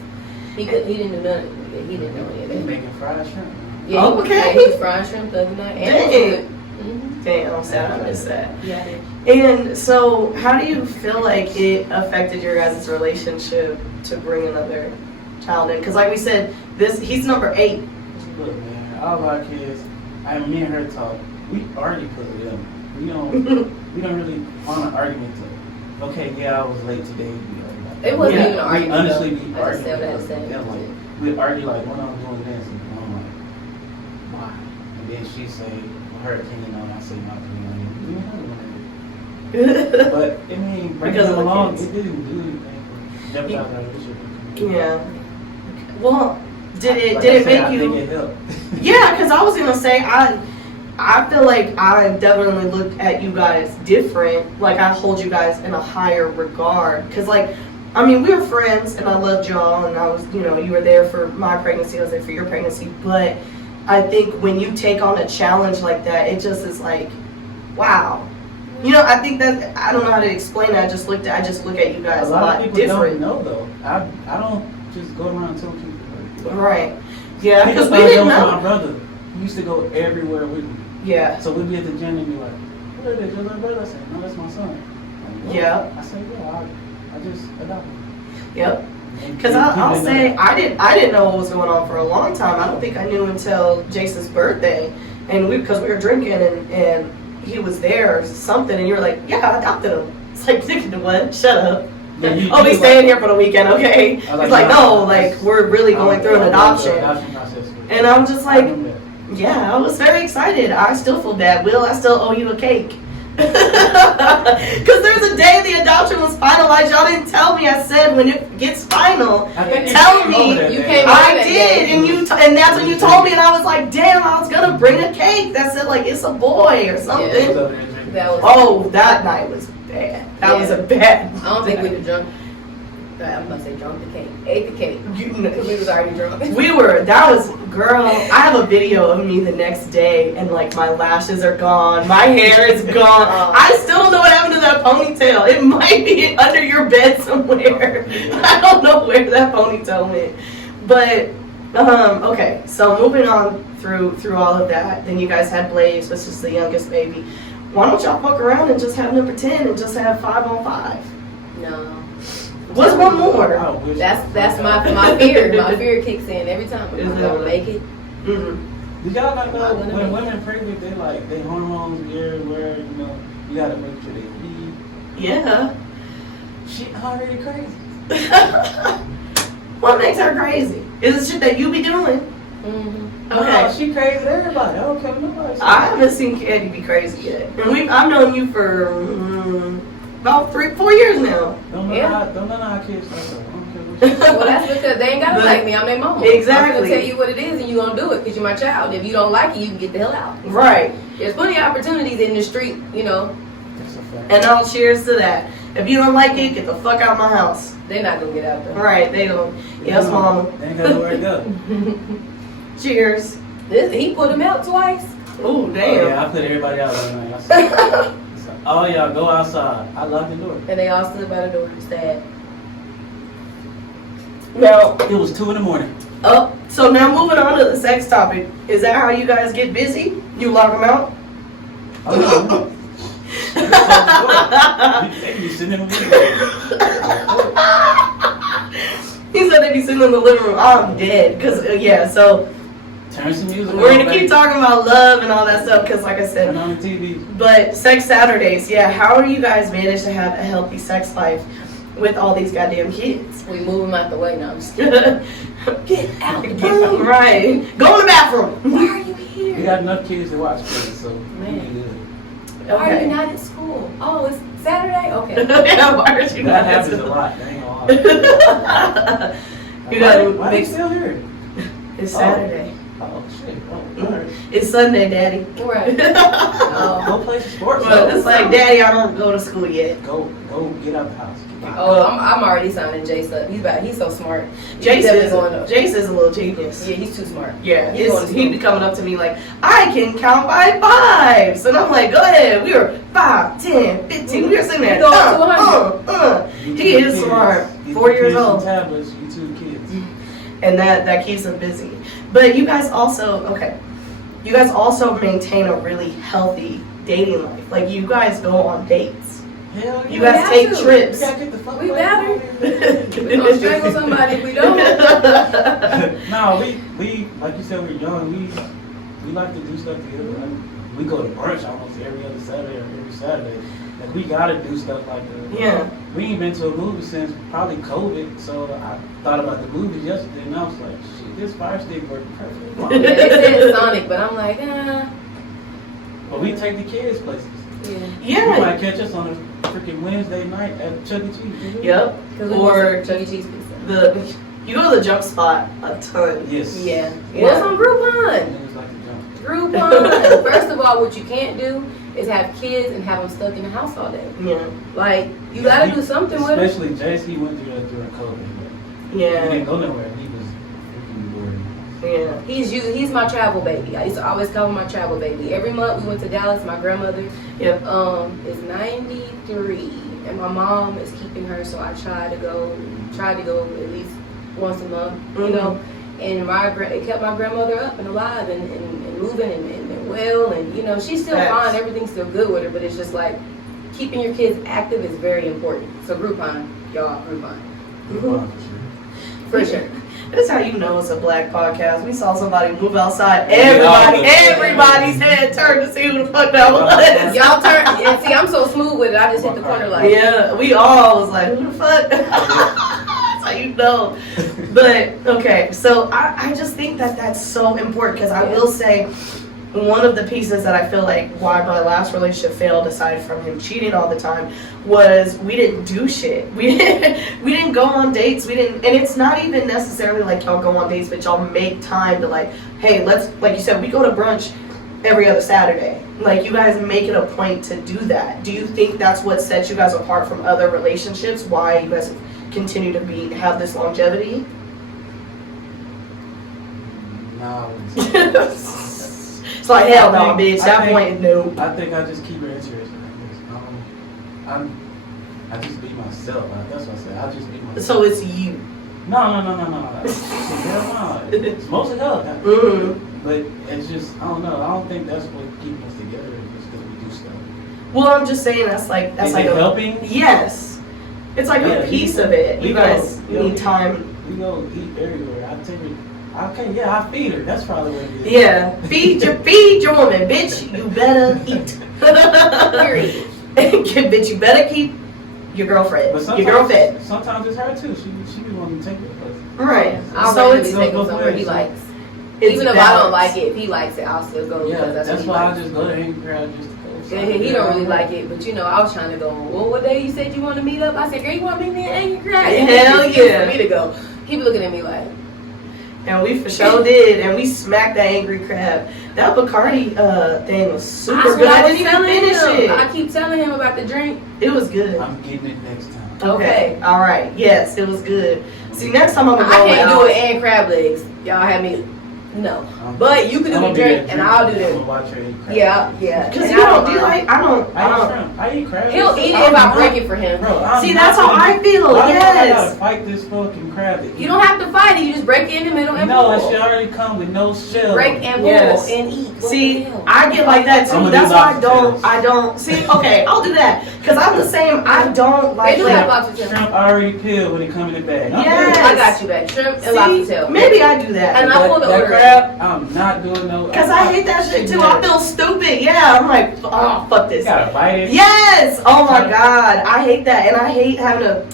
He didn't do none of it. He didn't know any of they that. making fried shrimp. Yeah, Okay. He was frying shrimp the other night. And Dang. mm-hmm. Damn, I'm sad I missed that. Yeah, I did. And so, how do you feel like it affected your guys' relationship to bring another child in? Because, like we said, he's number 8. Look, man, all of our kids, me and her talk. We argue because of them. We don't really want an argument to. Okay, yeah, I was late today. It wasn't Yeah, even an argument. We honestly though. be I just arguing said because that of them. Like, we argue like when I'm doing this, and I'm like, why? And then she say her opinion on, I say my opinion on it. We don't have one. But I mean, bringing Because of them the along, kids. it didn't do anything. Jeopardize our relationship. Yeah. Well, did Like it I said, make I you? think it helped. Yeah, because I was gonna say I feel like I definitely look at you guys different. Like I hold you guys in a higher regard. Because like, I mean, we were friends and I loved y'all and I was, you know, you were there for my pregnancy, I was there for your pregnancy. But I think when you take on a challenge like that, it just is like, wow. You know, I think that, I don't know how to explain it. I just look at you guys A a lot lot of people different. don't know though. I don't just go around telling people. Right. Yeah, because we People didn't know. My know. brother, he used to go everywhere with me. Yeah. So we'd be at the gym and be like, "What is your little brother?" I said, "No, that's my son." Like, "What?" Yeah. I said, "Yeah, I just adopted him." Yep. And Because people I'll didn't know say that. I didn't know what was going on for a long time. I don't think I knew until Jason's birthday, and because we were drinking and he was there or something, and you were like, "Yeah, I adopted him." It's like, "Nigga, what? Shut up." Yeah, you- Oh, you we was staying like- here for the weekend, okay? I was He's like, no, like we're really going through an I went through adoption, adoption process. and I'm just I like, remember that. yeah, I was very excited. I still feel bad. Will, I still owe you a cake. Because there's a day the adoption was finalized. Y'all didn't tell me. I said when it gets final, I think you tell came me. over that You day. came I that did, day. and and that's when you told me, and I was like, damn, I was gonna bring a cake that said like it's a boy or I was something. over there drinking. That was. Oh, that night was bad. That was a bad. I don't think we were drunk. I'm about to say drunk the cake. Ate the cake. You Because we was already drunk. that was, girl, I have a video of me the next day and like my lashes are gone, my hair is gone. I still don't know what happened to that ponytail. It might be under your bed somewhere. I don't know where that ponytail went. But, okay, so moving on through all of that, then you guys had Blaze, which is the youngest baby. Why don't y'all poke around and just have number 10 and just have 5-on-5? No. What's one more? I wish That's my fear. My fear kicks in every time. I'm not gonna make it. Mm-hmm. Did y'all not know I'm gonna when make women pregnant, they like they hormones everywhere, you know, you gotta make sure they eat. Yeah. She already crazy. What makes her crazy? Is it shit that you be doing? Mm-hmm. Okay. No, she crazy with everybody. I don't care what nobody. I haven't seen Candy be crazy yet. And I've known you for about 3-4 years now. Don't know Yeah. how kids start. I don't care what you Well, that's because they ain't gotta But- like me. I'm their mama. Exactly. I'm gonna tell you what it is, and you gonna do it because you're my child. If you don't like it, you can get the hell out. Right. There's plenty of opportunities in the street, you know. That's a fact. And I'll cheers to that. If you don't like it, get the fuck out of my house. They're not gonna get out there. Right, they don't. Yes, mama. They ain't got nowhere to go. Cheers. He put him out twice. Ooh, Yeah, damn. I put everybody out right now. I said, oh y'all go outside. I locked the door. And they all stood by the door, sad. Now, It was 2 a.m. so now moving on to the sex topic. Is that how you guys get busy? You lock them out? Oh no. They be sitting in the window. He said they be sitting in the living room. I'm dead. Cause yeah, so Turn some music we're on, gonna baby. keep talking about love and all that stuff. Cause like I said, Turn on the TV. but sex Saturdays, yeah. How do you guys manage to have a healthy sex life with all these goddamn kids? We move them out the way now. I'm just kidding. Get out the room. Right. Go in the bathroom. Why are you We here? got enough kids to watch kids, so we Man. be good. Why are Okay. you not at school? Oh, it's Saturday? Okay. Yeah, why are you That not happens a into- lot. That ain't gonna lie. You gotta why they mix- still here? It's Saturday. Oh shit. Oh, alright. It's Sunday, Daddy. Right. Go play some sports. But it's like, Daddy, I don't go to school yet. Go get out the house. Oh, I'm already signing Jace up. He's so smart. He's Jace definitely going up. is a little genius. Yeah, he's too smart. Yeah, He's going to he'd be school. coming up to me like, I can count by fives. And I'm like, go ahead. We were 5, 10, 15. We were sitting there. He going to 100. He is smart. 4 years old. Tablets, YouTube kids. And that keeps him busy. But you guys also maintain a really healthy dating life. Like you guys go on dates. Hell yeah. You guys have take to. trips. We gotta get the fuck We away better. from here. We're going to strangle somebody if we don't. No, we like you said, we're young. We like to do stuff together. Like, we go to brunch almost every other Saturday or every Saturday. Like we gotta do stuff like that. Yeah. We ain't been to a movie since probably COVID, so I thought about the movies yesterday and I was like, shit, this Fire Stick worked perfect. Yeah, they said Sonic, but I'm like, But we take the kids places. yeah. You Yeah. might catch us on a freaking Wednesday night at Chuck E. Cheese. Yep. Because we Or want some Chuck E. Cheese pizza. you go to the jump spot a ton. Yes. Yeah. Yeah. What's on Groupon? Niggas like to jump. Groupon. First of all, what you can't do is have kids and have them stuck in the house all day. Yeah. Like, you gotta do something with them. Especially Jace, he went through that during COVID. He Yeah. didn't go nowhere. He was freaking bored. Yeah. He's my travel baby. I used to always call him my travel baby. Every month we went to Dallas. My grandmother Yep. is 93, and my mom is keeping her. So I try to go at least once a month, you know. And it kept my grandmother up and alive and moving and well, and you know she's still Facts. fine. Everything's still good with her, but it's just like keeping your kids active is very important. So Groupon, y'all, Groupon. Groupon for sure. For sure. That's how you know it's a black podcast. We saw somebody move outside. Yeah. Everybody's head turned to see who the fuck that was. Y'all turn and see, I'm so smooth with it. I just hit the corner like. Yeah, we all was like, who the fuck? That's how you know. But, okay, so I just think that that's so important because I will say one of the pieces that I feel like why my last relationship failed, aside from him cheating all the time, was we didn't do shit. We didn't go on dates. And it's not even necessarily like y'all go on dates, but y'all make time to like, hey, let's, like you said, we go to brunch every other Saturday. Like you guys make it a point to do that. Do you think that's what sets you guys apart from other relationships? Why you guys continue to have this longevity? No. It's like, hell no, I think- bitch. That point, no. I think I just keep her interested. I just be myself. That's what I said. I just be myself. So it's you. No. Hell no. It's mostly her. Mhm. But it's just, I don't know. I don't think that's what keeps us together. It's just that we do stuff. Well, I'm just saying that's like Is a it helping? yes. It's like Yeah, a piece of it. we You go- guys yeah, need we- time. We go eat everywhere. I take her. Okay, yeah, I feed her. That's probably what it is. Yeah, feed your woman, bitch. You better eat. Period. Bitch, you better keep your girlfriend. But Your girl fed. sometimes it's her too. She be wanting to take it. Right. I'll So regularly it's take him both somewhere he ways. likes. it's Even if I balance. don't like it, if he likes it, I'll still go Yeah, because that's what he why likes. I just go to Angry Crowd just to go. He don't really like it, but you know, I was trying to go, well, what day you said you want to meet up? I said, girl, you want to meet me at Angry Crowd? Hell It's yeah. for me to go. He be looking at me like, And we for sure did, and we smacked that angry crab. That Bacardi thing was super that's good. what I I was didn't even telling finish him. it. I keep telling him about the drink. It was good. I'm getting it next time. Okay. All right. Yes, it was good. See, next time I'm I gonna go can't out. do it and crab legs. Y'all had me. No. But you can do the drink, and I'll do I'm gonna that. watch her eat crab. Yeah. Because And you don't don't do mind. like, I don't. I eat crab. He'll eat it if I break it for him. Bro, I'm See, not that's how gonna- I feel, Why do I yes. gotta fight this fucking crab? to eat? You don't have to fight it. You just break it in the middle and No, it pull. should already come with no shell. Break and pull Yes. and eat. What See, the hell? I get like that I'm too. gonna That's do why lobster I don't. See, okay, I'll do that. Because I'm the same. I don't They like do like, have lobster tail. Shrimp already peeled when it come in the bag. I'm Yes. good. I got you back. Shrimp and See, lobster tail. maybe I do that. And I pull the that order. crab, I'm not doing no. Because I hate that shit too. I feel stupid. Yeah, I'm like, oh, fuck You this. gotta bite it. Yes! Oh my god. I hate that. And I hate having to.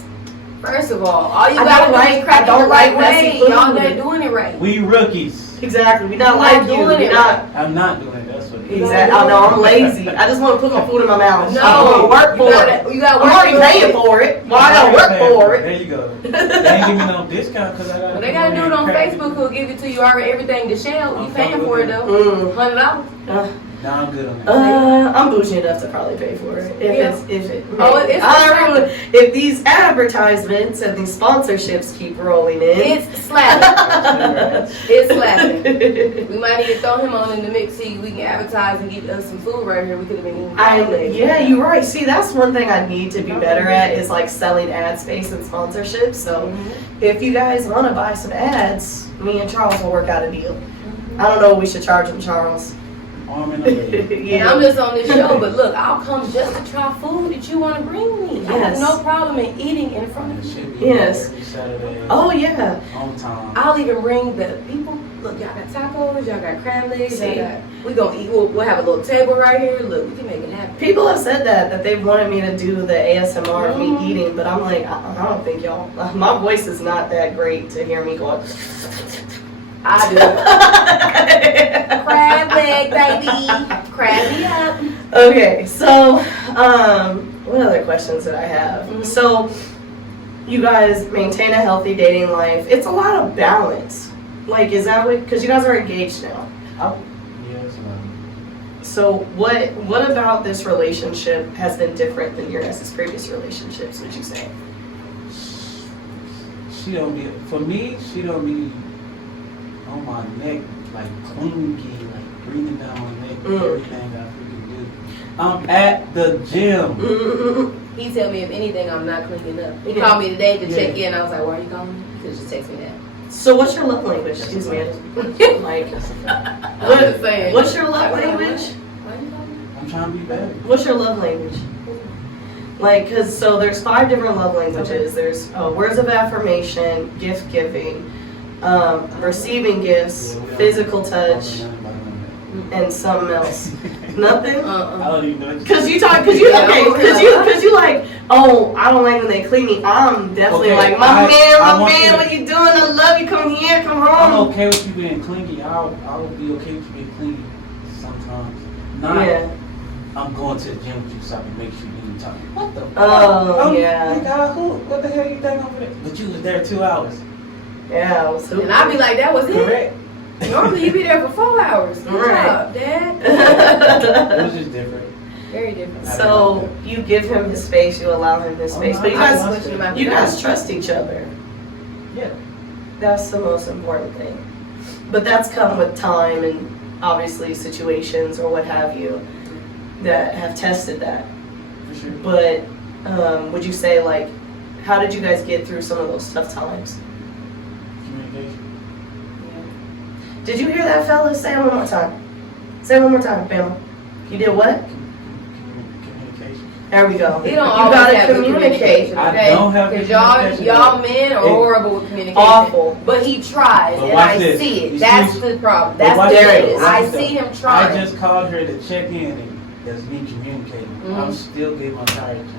First of all you I gotta don't do like- is crack I it don't the right like messy way. food. Y'all not doing it right. We rookies. Exactly. We not You're like not you. doing We it not. I'm not doing it. That's what it is. Exactly. I know. I'm lazy. I just want to put my food in my mouth. No, I want to work for it. You gotta I'm work already for paying for it. Well, I gotta work for it. There you go. They ain't give me no discount because I got. Well, they gotta do it on Facebook. Who'll give it to you already? Everything to shell. You I'm paying fine for it with though. Mm. $100. Nah, I'm good on that. I'm bougie enough to probably pay for it. If it. Oh, it's if these advertisements and these sponsorships keep rolling in. It's slapping. It's slapping. We might need to throw him on in the mix. See, we can advertise and get us some food right here. We could have been eating. Yeah, you're right. See, that's one thing I need to be better at is like selling ad space and sponsorships. So if you guys want to buy some ads, me and Charles will work out a deal. I don't know what we should charge him, Charles. Arm and a leg. And I'm just on this show, but look, I'll come just to try food that you want to bring me. I have Yes. no problem in eating in front of It you. should be Yes. every Saturday. Oh yeah. On time. I'll even bring the people. Look, y'all got tacos, y'all got crab legs, See? we gonna eat. We'll have a little table right here. Look, we can make it happen. People have said that they've wanted me to do the ASMR of me Mhm. eating, but I'm like, I don't think y'all. My voice is not that great to hear me going. I do. Crab leg, baby. Crab me up. Okay, so what other questions did I have? Mhm. So you guys maintain a healthy dating life. It's a lot of balance. Like, is that what? Because you guys are engaged now. Yes, So what about this relationship has been different than your guys' previous relationships? Would you say? she don't be, for me, she don't be on my neck, like clingy, like breathing down my neck, and everything I freaking do. I'm at the gym. Mm-hmm. He tell me if anything, I'm not cleaning up. He Yeah. called me today to check Yeah. in. I was like, why are you calling me? He could just text me that. So what's your love language? Excuse me. Like, I'm just saying. what's your love language? Why you calling me? I'm trying to be better. What's your love language? Like, cause so there's 5 different love languages. There's words of affirmation, gift giving, receiving gifts, Yeah, we don't- physical I don't touch, know nothing about none and something else. of Nothing. that. I Uh-uh. don't even know. Cause you talk, cause you okay, cause you like, oh, I don't like when they clean me. I'm definitely Okay, like, my I man, want you to- what you doing? I love you. Come here, come I'm home. okay with you being clingy. I'll be okay with you being clingy sometimes. Not, Yeah. I'm going to the gym with you so I can make sure you talk. What the fuck? Oh, yeah. Nigga, who? What the hell you think over there? But you was there 2 hours. Yeah, I was And I be like, that was it. Correct. Normally you be there for 4 hours. Good Right. job, Dad. It was just different. Very different. So you give him his space, you allow him his space, but you guys trust each other. Yeah. That's the most important thing. But that's come with time and obviously situations or what have you that have tested that. For sure. But would you say, like, how did you guys get through some of those tough times? Communication. Did you hear that, fellas? Say it one more time. Say it one more time, Pamela. You did what? Communication. There we go. He You don't always gotta have good communication, I okay? don't have good Because y'all communication. men are It- horrible with communication. Awful. But he tries, But and watch I this. see You it. That's see- the problem. But That's watch the this. latest. Watch I this. see him I trying. just called her to check in, and that's me communicating. Mhm. I'm still getting my tire changed.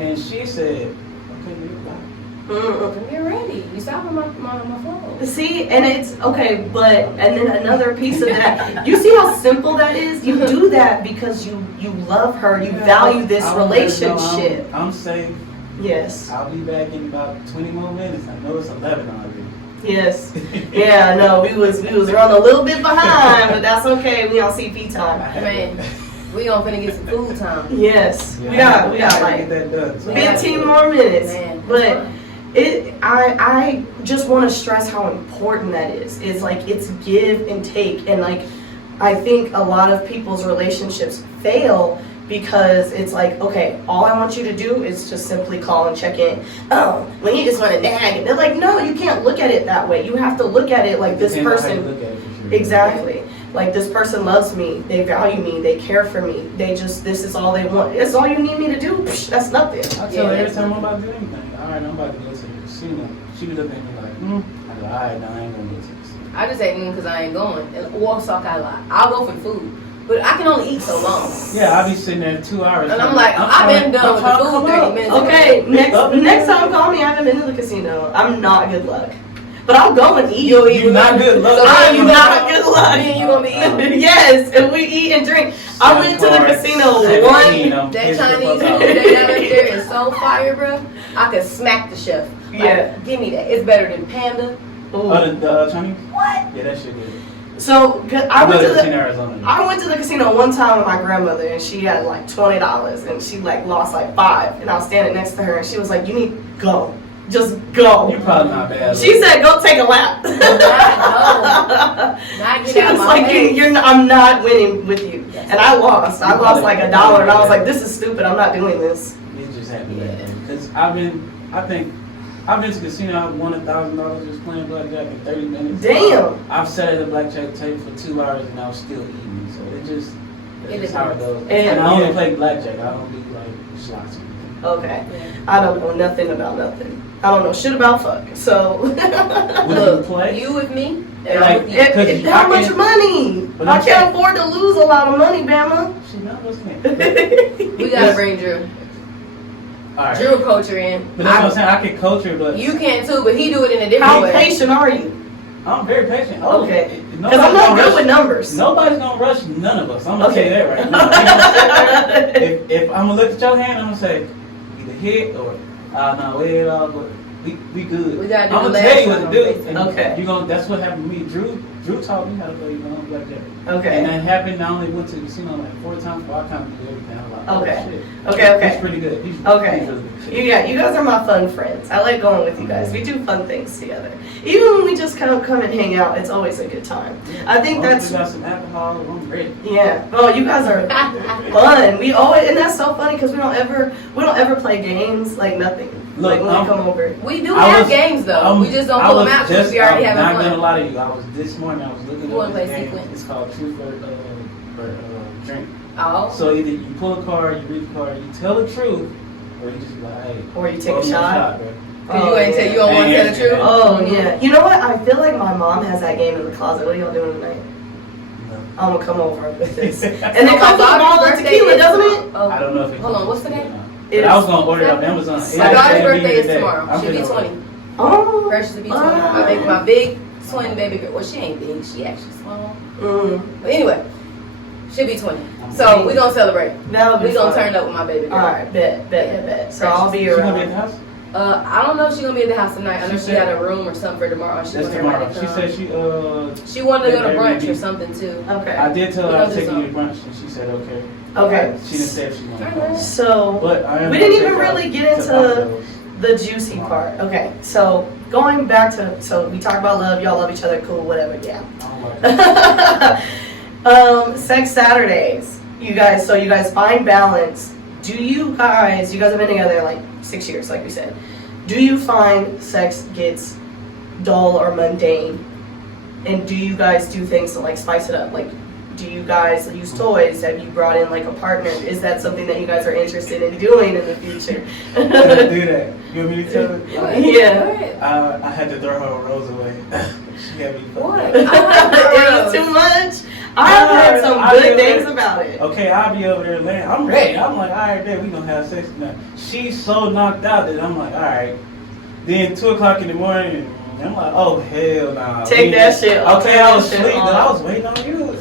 And she said, okay, you're back. Mm-mm. You're ready. You saw my phone. See, and it's okay, but and then another piece of that, you see how simple that is? You do that because you love her, you value this I'll let her know relationship. I'm safe. Yes, I'll be back in about 20 more minutes. I know it's 11 already. yes. Yeah, no, we was running a little bit behind, but that's okay. We on CP time. Man, we gonna finna get some food time. Yes, Yeah, we got I gotta like get that done. So 15 more minutes. Man, But that's fine. I just want to stress how important that is. Is like it's give and take, and like I think a lot of people's relationships fail because it's like, okay, all I want you to do is just simply call and check in. Oh, when you just want to nag, and they're like, no, you can't look at it that way. You have to look at it like this Depends on how you person. look at it, for sure. Exactly. Like this person loves me, they value me, they care for me. This is all they want. It's all you need me to do. Psh, that's nothing. I tell her every time I'm about to do anything, all right, I'm about to go to the casino. She be looking at me like, I go, all right, no, I ain't gonna go to the casino. I just ain't because I ain't going. And Warsaw, I lie. I'll go for the food, but I can only eat so long. Yeah, I'll be sitting there 2 hours. And I'm like, I've been done with the food 30 minutes. Okay, next time call me. I haven't been to the casino. I'm not good luck. But I'll go and eat. You're not good luck. So I'm not good luck. Then you gonna be eating. Yes, and we eat and drink. I went to the casino one. That Chinese food they got up there is so fire, bro. I could smack the chef. Like, Yeah. give me that. It's better than Panda. Ooh. Oh, the Chinese? What? Yeah, that shit good. So I went to in the Arizona. I went to the casino one time with my grandmother, and she had like $20, and she like lost like $5, and I was standing next to her, and she was like, "You need to go, just go." You're probably not bad. She said, "Go take a lap." Not get She out was my like, face. I'm not winning with you. Yes. And I lost. I lost like $1, and I was like, this is stupid. I'm not doing this. It just happened that day. Because I've been to casino, I've won $1,000 just playing blackjack in 30 minutes. Damn. I've sat at a blackjack table for 2 hours and I was still eating. So that's It just is how it goes. And- And I only yeah. play blackjack. I don't do like slots. or anything. Okay. Yeah. I don't know nothing about nothing. I don't know shit about fuck. So. Would you Look, play? you with me, and Like, I'm with you. How much money? But I I'm can't saying- afford to lose a lot of money, Bama. Shit, none of us can. We gotta bring Drew. Alright. Drew culture in. But that's what I'm saying. I can coach her, but You can too, but he do it in a different How way. patient are you? I'm very patient. Okay. Because Nobody's I'm not gonna good rush- with numbers. Nobody's gonna rush none of us. I'm gonna Okay. tell you that right now. We gonna sit there, if I'm gonna look at your hand, I'm gonna say either hit or no, wait it off. But we good. We gotta do I'm the gonna tell you last what to one do. on And Okay. You gonna that's what happened to me. Drew taught me how to play blackjack. Okay. And that happened. I only went to the casino like 4 times, but I kind of did everything. I'm like, Okay. Oh, shit. Okay. He's pretty good. He's Okay. He's really good. You guys are my fun friends. I like going with you guys. We do fun things together. Even when we just kind of come and hang out, it's always a good time. I think Once that's we got some alcohol. I'm ready. yeah. Oh, you guys are fun. We always, and that's so funny because we don't ever play games like nothing. Look, like when we come over. We do I have was- games though. We just don't I pull them was out because just- we already I'm having not gonna fun. lie to you. I was this morning. I was looking You wanna at play this game. sequence? It's called Truth or Drink. Oh. So either you pull a card, you read the card, you tell the truth, or you just be like, hey, Or you take throw a me shot. bro. Cause you ain't tell you don't want to tell the truth. Oh yeah. You know what? I feel like my mom has that game in the closet. What are y'all doing tonight? I'm gonna come over with this. And And it comes with a bottle of tequila, doesn't it? Oh. I don't know if it Hold on, comes what's the with name? it. It But I was is- gonna order it off Amazon. My daughter's birthday is today. tomorrow. I'm She'll be gonna 20. Oh. Precious to be 20. My big twin baby girl. Well, she ain't big. She actually small. Mm. But anyway, she'll be 20. So we gonna celebrate. That'll be We gonna fun. turn up with my baby girl. All right, bet. So I'll be She gonna be at around. the house? I don't know if she's gonna be at the house tonight. I know She she said- got a room or something for tomorrow. She That's wanted tomorrow. everybody She to said come. she She wanted to go to Every brunch or week. something too. Okay. I did tell her We I know was this taking you to song. brunch, and she said okay. Okay. She didn't say if she wanted to Alright. come. So But I am We gonna didn't even take her really get to into Papa's. the juicy part. Okay. So going back to we talk about love. Y'all love each other. Cool. Whatever. Yeah. I don't like it. Sex Saturdays. You guys. So you guys find balance. Do you guys? You guys have been together like 6 years, like we said. Do you find sex gets dull or mundane? And do you guys do things to like spice it up? Like, do you guys use toys? Have you brought in like a partner? Is that something that you guys are interested in doing in the future? Can I do that? You want me to tell Go her? ahead. Yeah. Go ahead. I had to throw her rose away. She had me fucked What? up. I Is it too much? I've heard some I good feel things like- about it. Okay, I'll be over there laying. I'm ready. I'm like, all right, then we gonna have sex now. She's so knocked out that I'm like, all right. Then 2 o'clock in the morning, I'm like, oh hell nah. Take that shit off. Okay, I was Take that asleep, shit but I off. was waiting on you.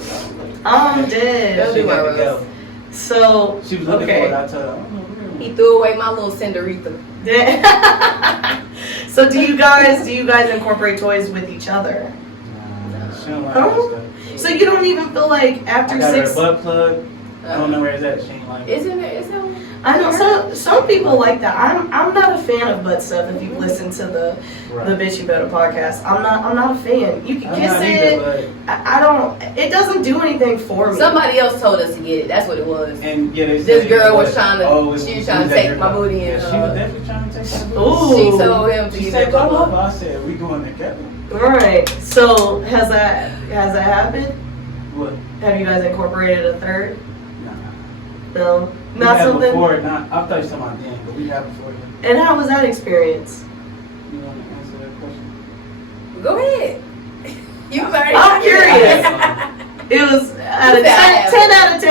I'm That'll dead. be She my got to rose. go. So, She was looking okay. for it. I told her, oh, He threw away my little Cinderita. So do you guys incorporate toys with each other? nah, she don't like Huh? that stuff. So you don't even feel like I after got 6 her butt plug. I don't know where it's at. She ain't like it. Isn't it? I know some people like that. I'm not a fan of butt stuff. If you've listened to the Bitch You Better podcast, I'm not a fan. You can kiss it. I don't. It doesn't do anything for me. Somebody else told us to get it. That's what it was. And yeah, they This said girl was trying to. she She was trying to take my booty and. Yeah, she was definitely trying to take my booty. Ooh. She told him to She get said, it. "Come on." I said, "We going together." All right. So has that happened? What? Have you guys incorporated a third? Nah. No. We Not had something. before. Not. I thought you were talking about then, but we had before. Yeah. And how was that experience? You want to answer that question? Go ahead. You already. I'm curious. Yeah. It was out of 10 out of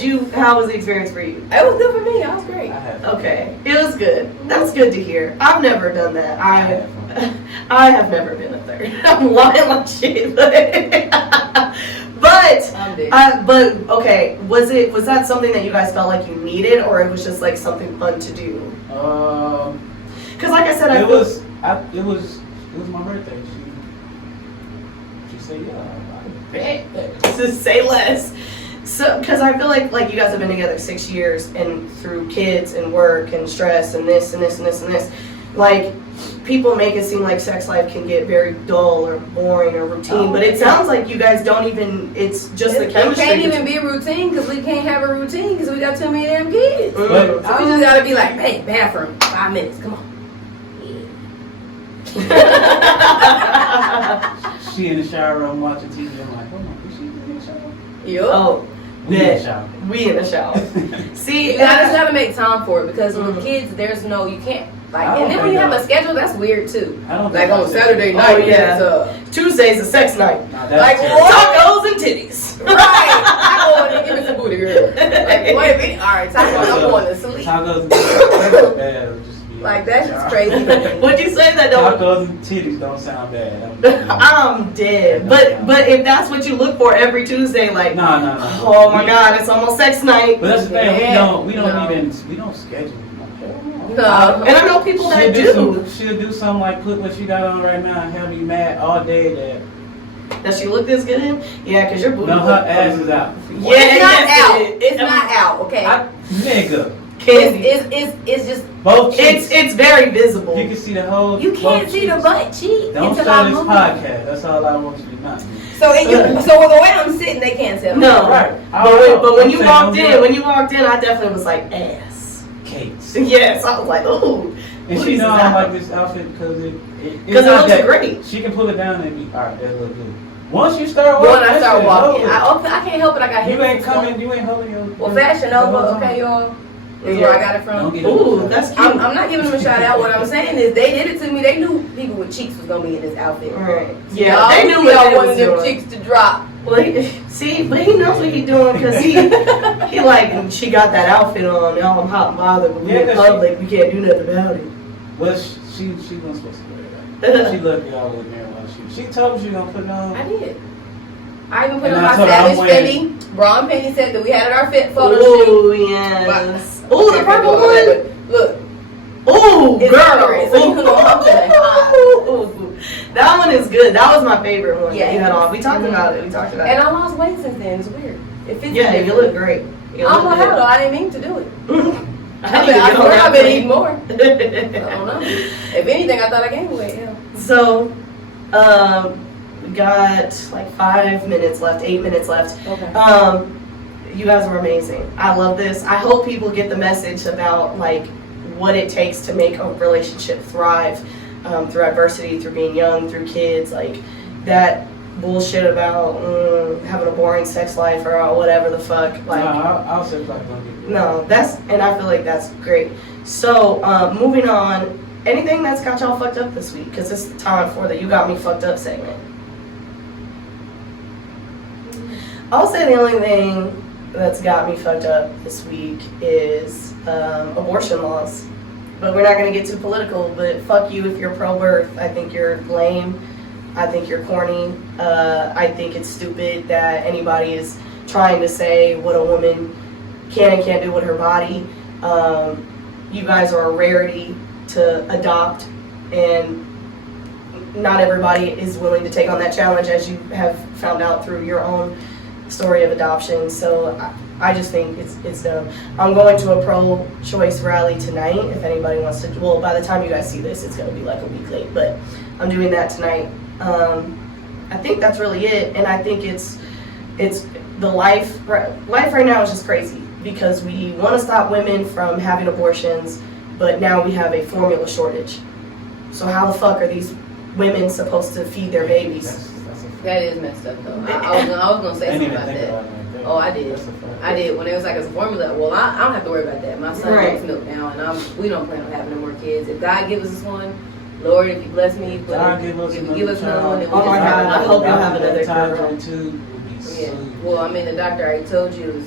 10. How was the experience for you? It was good for me. I was great. I had. Okay, it was good. That's good to hear. I've never done that. had fun. I have never been a third. I'm lying like shit. But I'm dead. but okay, was that something that you guys felt like you needed, or it was just like something fun to do? Because like I said, it was my birthday. She said, "Yeah, I bet." to say less. So, because I feel like you guys have been together 6 years, and through kids and work and stress and this and this and this and this, like people make it seem like sex life can get very dull or boring or routine. But it sounds like you guys don't even. It's just the chemistry. It can't even be a routine because we can't have a routine because we got too many damn kids. Mm. So we just gotta be like, hey, bathroom, 5 minutes, come on. She in the shower room watching TV. I'm like, "Hold on, is she in the shower?" Yup. Oh, We in the shower. we in the shower. See, You just gotta make time for it because with kids, there's no, you can't. Like, I don't and then when you think have a schedule, that's weird too. I don't Like think on I- Saturday Oh, night, yeah. it's Tuesday's a sex night. Nah, that's Like, terrible. what? Tacos and titties. right. I go in and give me some booty, girl. Like, wait a minute, all right, I'm going to sleep. Tacos and titties bad. It'll just be Like in the that's just shower. crazy. What'd you say that don't? Tacos and titties don't sound bad. I'm dead. But if that's what you look for every Tuesday, like, No. oh my God, it's almost sex night. But that's the thing. Yeah. We don't No. even schedule. No. And I know people that do. She'll do something like put what she got on right now and have me mad all day that. Does she look this good in? Yeah, because your booty. No, her ass is out. Yeah, It's not yes, out. it- It's not out. Okay. Nigga. Candy. It's just Both cheeks. It's very visible. You can see the whole. you can't both see the cheeks. butt cheek. Don't until show I'm this moving. podcast. That's all I want you to know. So so the way I'm sitting, they can't tell. No. Right. But when I'm you saying walked don't in, do it. I definitely was like ass. Cakes. Yes, I was like, ooh. And she know I don't like this outfit because it Because it looks great. She can pull it down and be alright. That look good. Once you start When walking, I that start shit walking, over. I can't help it. I got You hips ain't and stuff. coming. You ain't holding your. Well, Fashion the whole Nova, time. okay, y'all. Is Yeah. where I got it Don't from. get Ooh, it. that's cute. I'm not giving them a shout out. What I'm saying is they did it to me. They knew people with cheeks was gonna be in this outfit. Right. So Yeah, y'all, they knew y'all what they wanted was them doing. cheeks to drop. Well, but he knows what he's doing because he like, she got that outfit on. Y'all, I'm hot and bothered, but we Yeah, in 'cause public, we can't do nothing about it. Well, she wasn't supposed to wear that. She looked y'all in there while she told me she gonna put it on. I did. I even put And on I my told her I'm Savage wearing- Fenty bra and panty set that we had at our fit photo shoot. Ooh, yes. Ooh, the purple one. Look, Ooh, It's girl. serious, so you can go up to that high. Ooh. That one is good. That was my favorite one Yeah. that you had on. We talked Mhm. about it. We talked about and it. I lost weight since then. It's weird. It fits Yeah, me you different. look great. You I'm look on good. though. I didn't mean to do it. I need to get I on swear that I've been plane. eating more. I don't know. If anything, I thought I gained weight. Yeah. So, we got like 5 minutes left, 8 minutes left. Okay. You guys were amazing. I love this. I hope people get the message about like what it takes to make a relationship thrive through adversity, through being young, through kids, like that bullshit about having a boring sex life or whatever the fuck. Like, I'll say like don't get it. no, and I feel like that's great. So, moving on, anything that's got y'all fucked up this week? Because it's time for the You Got Me Fucked Up segment. I'll say the only thing that's got me fucked up this week is abortion laws. But we're not going to get too political, but fuck you if you're pro-birth. I think you're lame. I think you're corny. I think it's stupid that anybody is trying to say what a woman can and can't do with her body. You guys are a rarity to adopt, and not everybody is willing to take on that challenge, as you have found out through your own story of adoption. So I just think it's dumb. I'm going to a pro-choice rally tonight. If anybody wants to, well, by the time you guys see this, it's gonna be like a week late. But I'm doing that tonight. I think that's really it, and I think it's the life right now is just crazy because we want to stop women from having abortions, but now we have a formula shortage. So how the fuck are these women supposed to feed their babies? That is messed up though. I was gonna say something about that. Oh, I did. I did. When it was like as a formula, well, I don't have to worry about that. My son drinks milk now, and we don't plan on having no more kids. If God gives us one, Lord, if you bless me, if you give us another one, then we Oh my God, I hope you'll have another girl. Yeah. Well, I mean, the doctor already told you.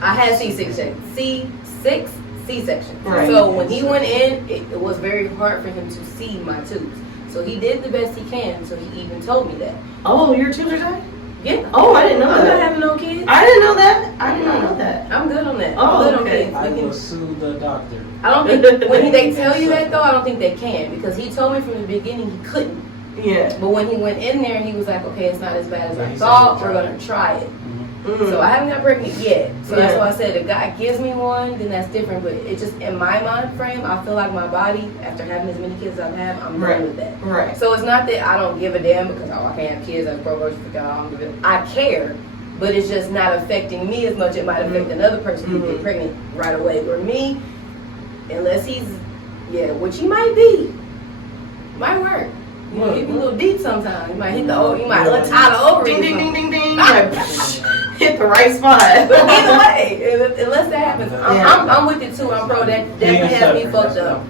I had C-section. C-section. Right. So when he went in, it was very hard for him to see my tubes. So he did the best he can. So he even told me that. Oh, your tubes are tied? Yeah. Oh, I didn't know I'm that. not having no kids. I didn't know that. I did not know that. I'm good on that. Oh, I'm good okay. on kids. I will sue the doctor. I don't think when they tell you that though, I don't think they can because he told me from the beginning he couldn't. Yeah. But when he went in there, he was like, okay, it's not as bad as Yeah, I he thought. said We're he'll gonna try it. Mm. So I haven't got pregnant yet. So that's Yeah. why I said if God gives me one, then that's different. But it just in my mind frame, I feel like my body, after having as many kids as I've had, I'm Right. done with that. Right. So it's not that I don't give a damn because I can't have kids. I'm pro-abortion for God. I don't give a, I care, but it's just not affecting me as much. It might affect another person who get pregnant right away. Or me, unless he's, which he might be, might work. You know, he be a little deep sometimes. You might hit the, you might untie the ovary. Ding, ding, ding, ding, ding. Like, hit the right spot. But either way, unless that happens, Yeah. I'm with it too. I'm pro. That definitely has me fucked up.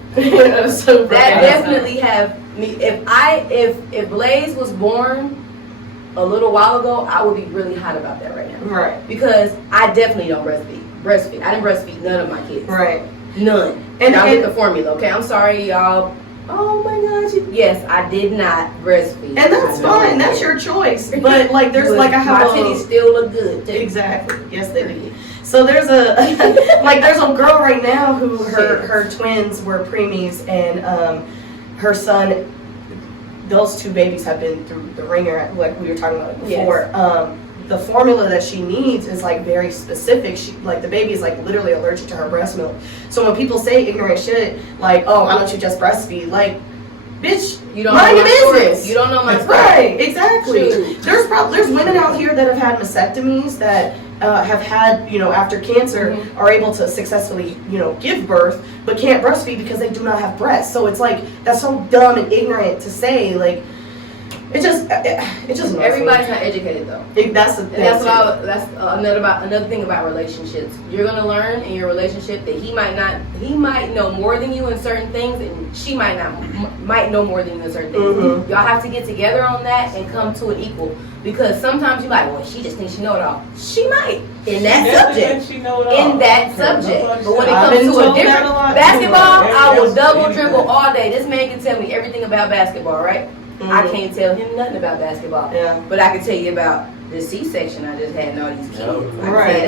So That definitely have me. If Blaze was born a little while ago, I would be really hot about that right now. Right. Because I definitely don't breastfeed. I didn't breastfeed none of my kids. Right. None. And y'all get the formula, okay? I'm sorry, y'all. Oh my gosh. Yes, I did not breastfeed. And that's fine. That's your choice. But like, there's like I have my titties still look good. Too. Exactly. Yes, they do. So there's a there's a girl right now who her twins were preemies, and her son. Those two babies have been through the ringer, like we were talking about before. Yes. The formula that she needs is like very specific. She like the baby is like literally allergic to her breast milk. So when people say ignorant shit, like, oh, why don't you just breastfeed? Like, bitch, you don't mind know your my business. Story. You don't know my story. Right, exactly. True. There's women out here that have had mastectomies that have had, after cancer, are able to successfully, give birth, but can't breastfeed because they do not have breasts. So it's like, that's so dumb and ignorant to say, like, it just everybody's not educated though. That's the thing. And that's another thing about relationships. You're gonna learn in your relationship that he might know more than you in certain things, and she might know more than you in certain things. Mm-hmm. Y'all have to get together on that and come to an equal. Because sometimes you like, well, she just thinks she know it all. She might in that subject. In that subject. But when it comes to a different basketball, I will double dribble all day. This man can tell me everything about basketball, right? I can't tell him nothing about basketball. Yeah. But I can tell you about the C-section I just had and all these kids. I can Right. say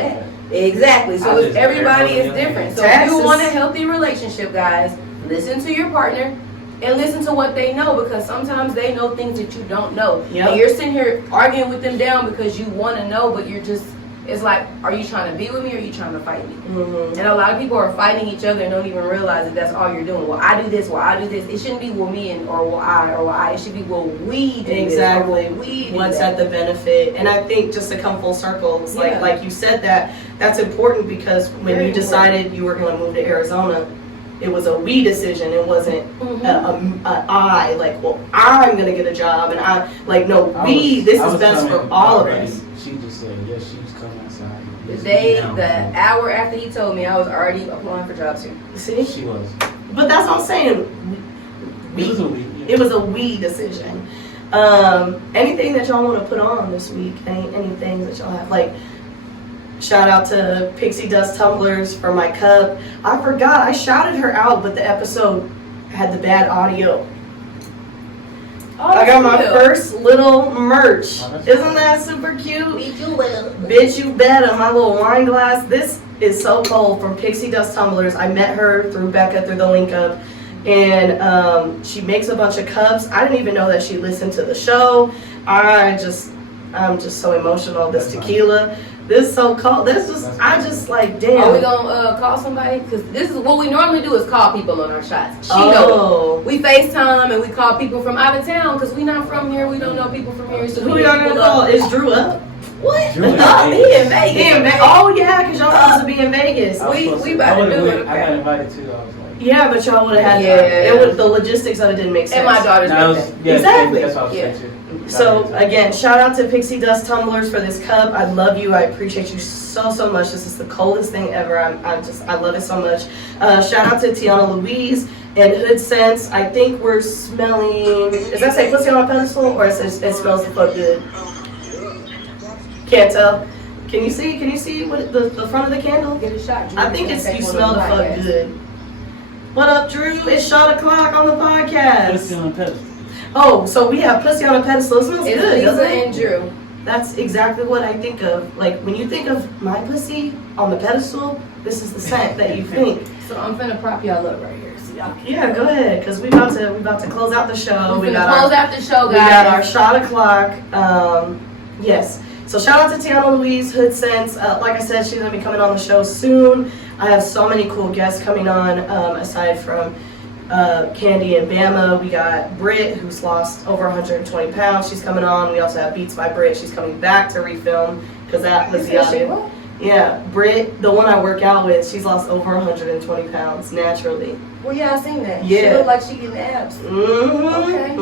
that. Exactly. So everybody is different. So if you want a healthy relationship, guys, listen to your partner and listen to what they know, because sometimes they know things that you don't know. Yep. And you're sitting here arguing with them down because you want to know, but you're just, it's like, are you trying to be with me or are you trying to fight me? Mm-hmm. And a lot of people are fighting each other and don't even realize that that's all you're doing. Well, I do this, well, I do this. It shouldn't be well, me and or well, I. It should be well, we do Exactly. this, or, well, we do What's that. at the benefit? And I think just to come full circle, it's Yeah. like you said that's important, because when Very you decided you were going to move to Arizona, it was a we decision. It wasn't a I, like, well, I'm going to get a job, and I, like, no, this is best for all of us. She just said, yes, she was coming outside. The hour after he told me, I was already applying for jobs here. See? She was. But that's what I'm saying. It was a week. It was a we decision. Anything that y'all want to put on this week? Any things that y'all have? Like, shout out to Pixie Dust Tumblers for my cup. I forgot, I shouted her out, but the episode had the bad audio. Oh, I got my cute. first little merch. Oh, that's Isn't that super cute? Bitch, you will. Bitch, you better. My little wine glass. This is so cold, from Pixie Dust Tumblers. I met her through Becca through the link up, and she makes a bunch of cups. I didn't even know that she listened to the show. I'm just so emotional. This That's tequila. This so cold. This just, I just like, damn. Are we gonna call somebody? Because this is what we normally do is call people on our shots. She Oh. know. We FaceTime and we call people from out of town because we not from here. We don't know people from here. So Who we y'all hit gonna people call? up. Is Drew up? What? Drew in No, he in Vegas. He in Oh yeah, because y'all supposed to be in Vegas. I was We supposed about to I would've do went- it, I got okay. invited too. I was like, Yeah, but y'all would have had. Yeah. It would. The logistics of it didn't make sense. And my daughter's no, birthday. yeah, Exactly. That's what I was Yeah. saying too. So again, shout out to Pixie Dust Tumblers for this cup. I love you. I appreciate you so much. This is the coldest thing ever. I love it so much. Shout out to Tiana Louise and Hood Sense. I think we're smelling. Does that say pussy on a pedestal or it says it smells the fuck good? Can't tell. Can you see? Can you see what the front of the candle? Get a shot, Drew. I think it's Take you one smell of the fuck podcasts. good. What up, Drew? It's shot o'clock on the podcast. Pussy on a pedestal. Oh, so we have pussy on a pedestal. It smells It's good, Lisa doesn't it? and Drew. That's exactly what I think of. Like when you think of my pussy on the pedestal, this is the scent that you think. So I'm finna prop y'all up right here. So y'all can. Yeah, go ahead, cause we about to close out the show. We got finna close our out the show, we got our guys. shot o'clock. Yes. So shout out to Tiana Louise, Hood Sense. Like I said, she's gonna be coming on the show soon. I have so many cool guests coming on. Aside from Candy and Bama, we got Britt, who's lost over 120 pounds. She's coming on. We also have Beats by Britt. She's coming back to refilm because that was the You said she audio. what? Yeah, Britt, the one I work out with, she's lost over 120 pounds naturally. Well, yeah, I seen that. Yeah. She look like she getting abs. Okay.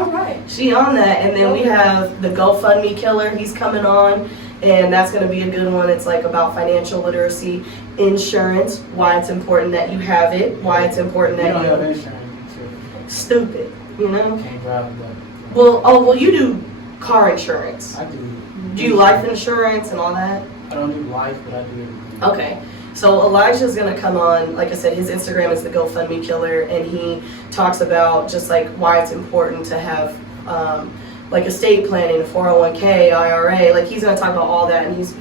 All right. She on that, and then we have the GoFundMe killer. He's coming on, and that's going to be a good one. It's like about financial literacy, insurance, why it's important that you have it, why it's important You that don't have you insurance. stupid, you You know. can't drive that. Well, you do car insurance. I do. Do you life insurance and all that? I don't do life, but I do everything. Okay. So Elijah's gonna come on. Like I said, his Instagram is the GoFundMe Killer, and he talks about just like why it's important to have like estate planning, 401k, IRA. Like he's gonna talk about all that, and he's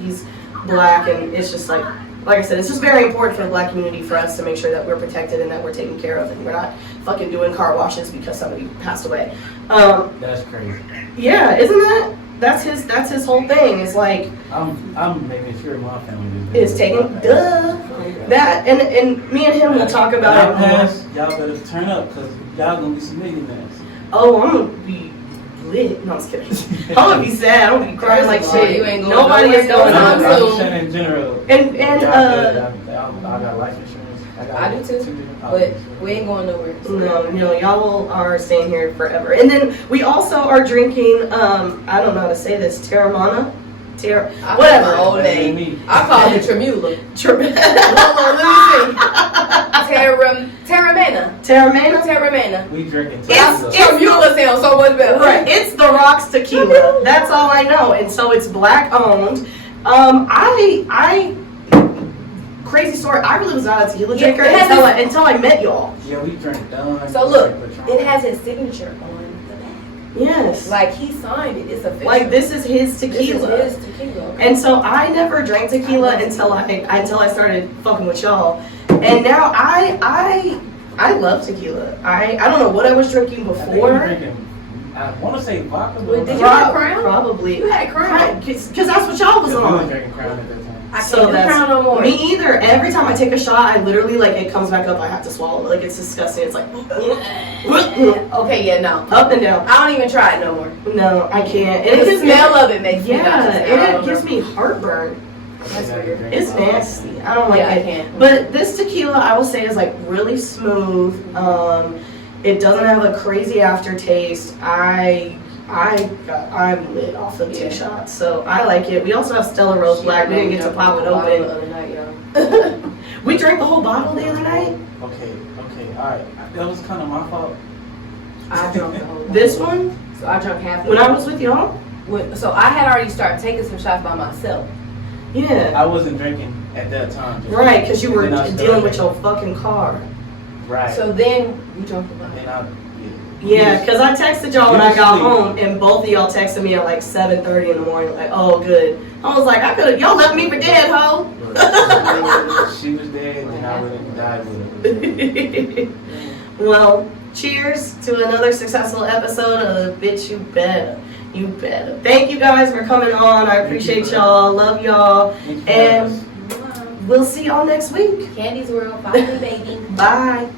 black, and it's just like I said, it's just very important for the black community for us to make sure that we're protected and that we're taken care of, and we're not fucking doing car washes because somebody passed away. That's crazy. Yeah, isn't that? That's his whole thing. It's like I'm making sure my family is taking that, and me and him will talk Y'all about it more. pass, y'all better turn up because y'all gonna be some millionaires. Oh, I'm gonna be lit. No, I'm just kidding. I'm gonna be sad. I'm gonna be crying like First of all, shit. you ain't going Nobody nowhere is going no on time I'm soon. just saying in general. And Y'all better- I got life insurance. I do too, different but policies. we ain't going nowhere. No, y'all are staying here forever. And then we also are drinking. I don't know how to say this. Terramana. I Whatever. call it my old Better than name. me. I call it Tremula. Terramana. Terramana. Terramana. We drinking It's- tequila. Tremula sounds so much better. Right. It's the Rocks Tequila. That's all I know. And so it's black owned. I crazy story. I really was not a tequila Yeah, drinker it has until I met y'all. Yeah, we drink Dunn. So we look, drink Patron. it has his signature on the back. Yes. Like he signed it. It's official. Like this is his This tequila. is his tequila. Okay. And so I never drank tequila until I started fucking with y'all. And now I love tequila. I don't know what I was drinking I think we before. drinking. I want to say vodka, Wait, but did you have Crown? Probably. You had Crown. Because that's what y'all was we were on. drinking Crown at that time. I So can't do that's- Crown no more. Me either. Every time I take a shot, I literally like it comes back up. I have to swallow it. Like it's disgusting. It's like Okay, yeah, no. up and down. I don't even try it no more. No, I can't. The gives me- smell of it makes me Yeah, nauseous. I and don't it gives know. me heartburn. That's weird. It's nasty. I don't like Yeah, I it. can't. But this tequila, I will say, is like really smooth. It doesn't have a crazy aftertaste. I'm lit off of 2 Yeah. shots, so I like it. We also have Stella Rose Black. We didn't get to pop it The open. other night, y'all. We drank the whole bottle the other night. Okay, alright. That was kind of my fault. I drunk the whole This one, So I drank half of when it. I was with y'all. So I had already started taking some shots by myself. Yeah, I wasn't drinking at that time. right, because you were Then I started dealing with drinking. your fucking car. Right. So then you drunk the bottle. then I. Yeah, because I texted y'all when I got Usually- home, and both of y'all texted me at like 7:30 in the morning, like, oh, good. I was like, I could have, y'all left me for dead, ho. She was dead, and I would have died with her. Well, cheers to another successful episode of Bitch You Better. You better. Thank you guys for coming on. I appreciate y'all. Love y'all. And we'll see y'all next week. Candy's World, follow me, baby. Bye.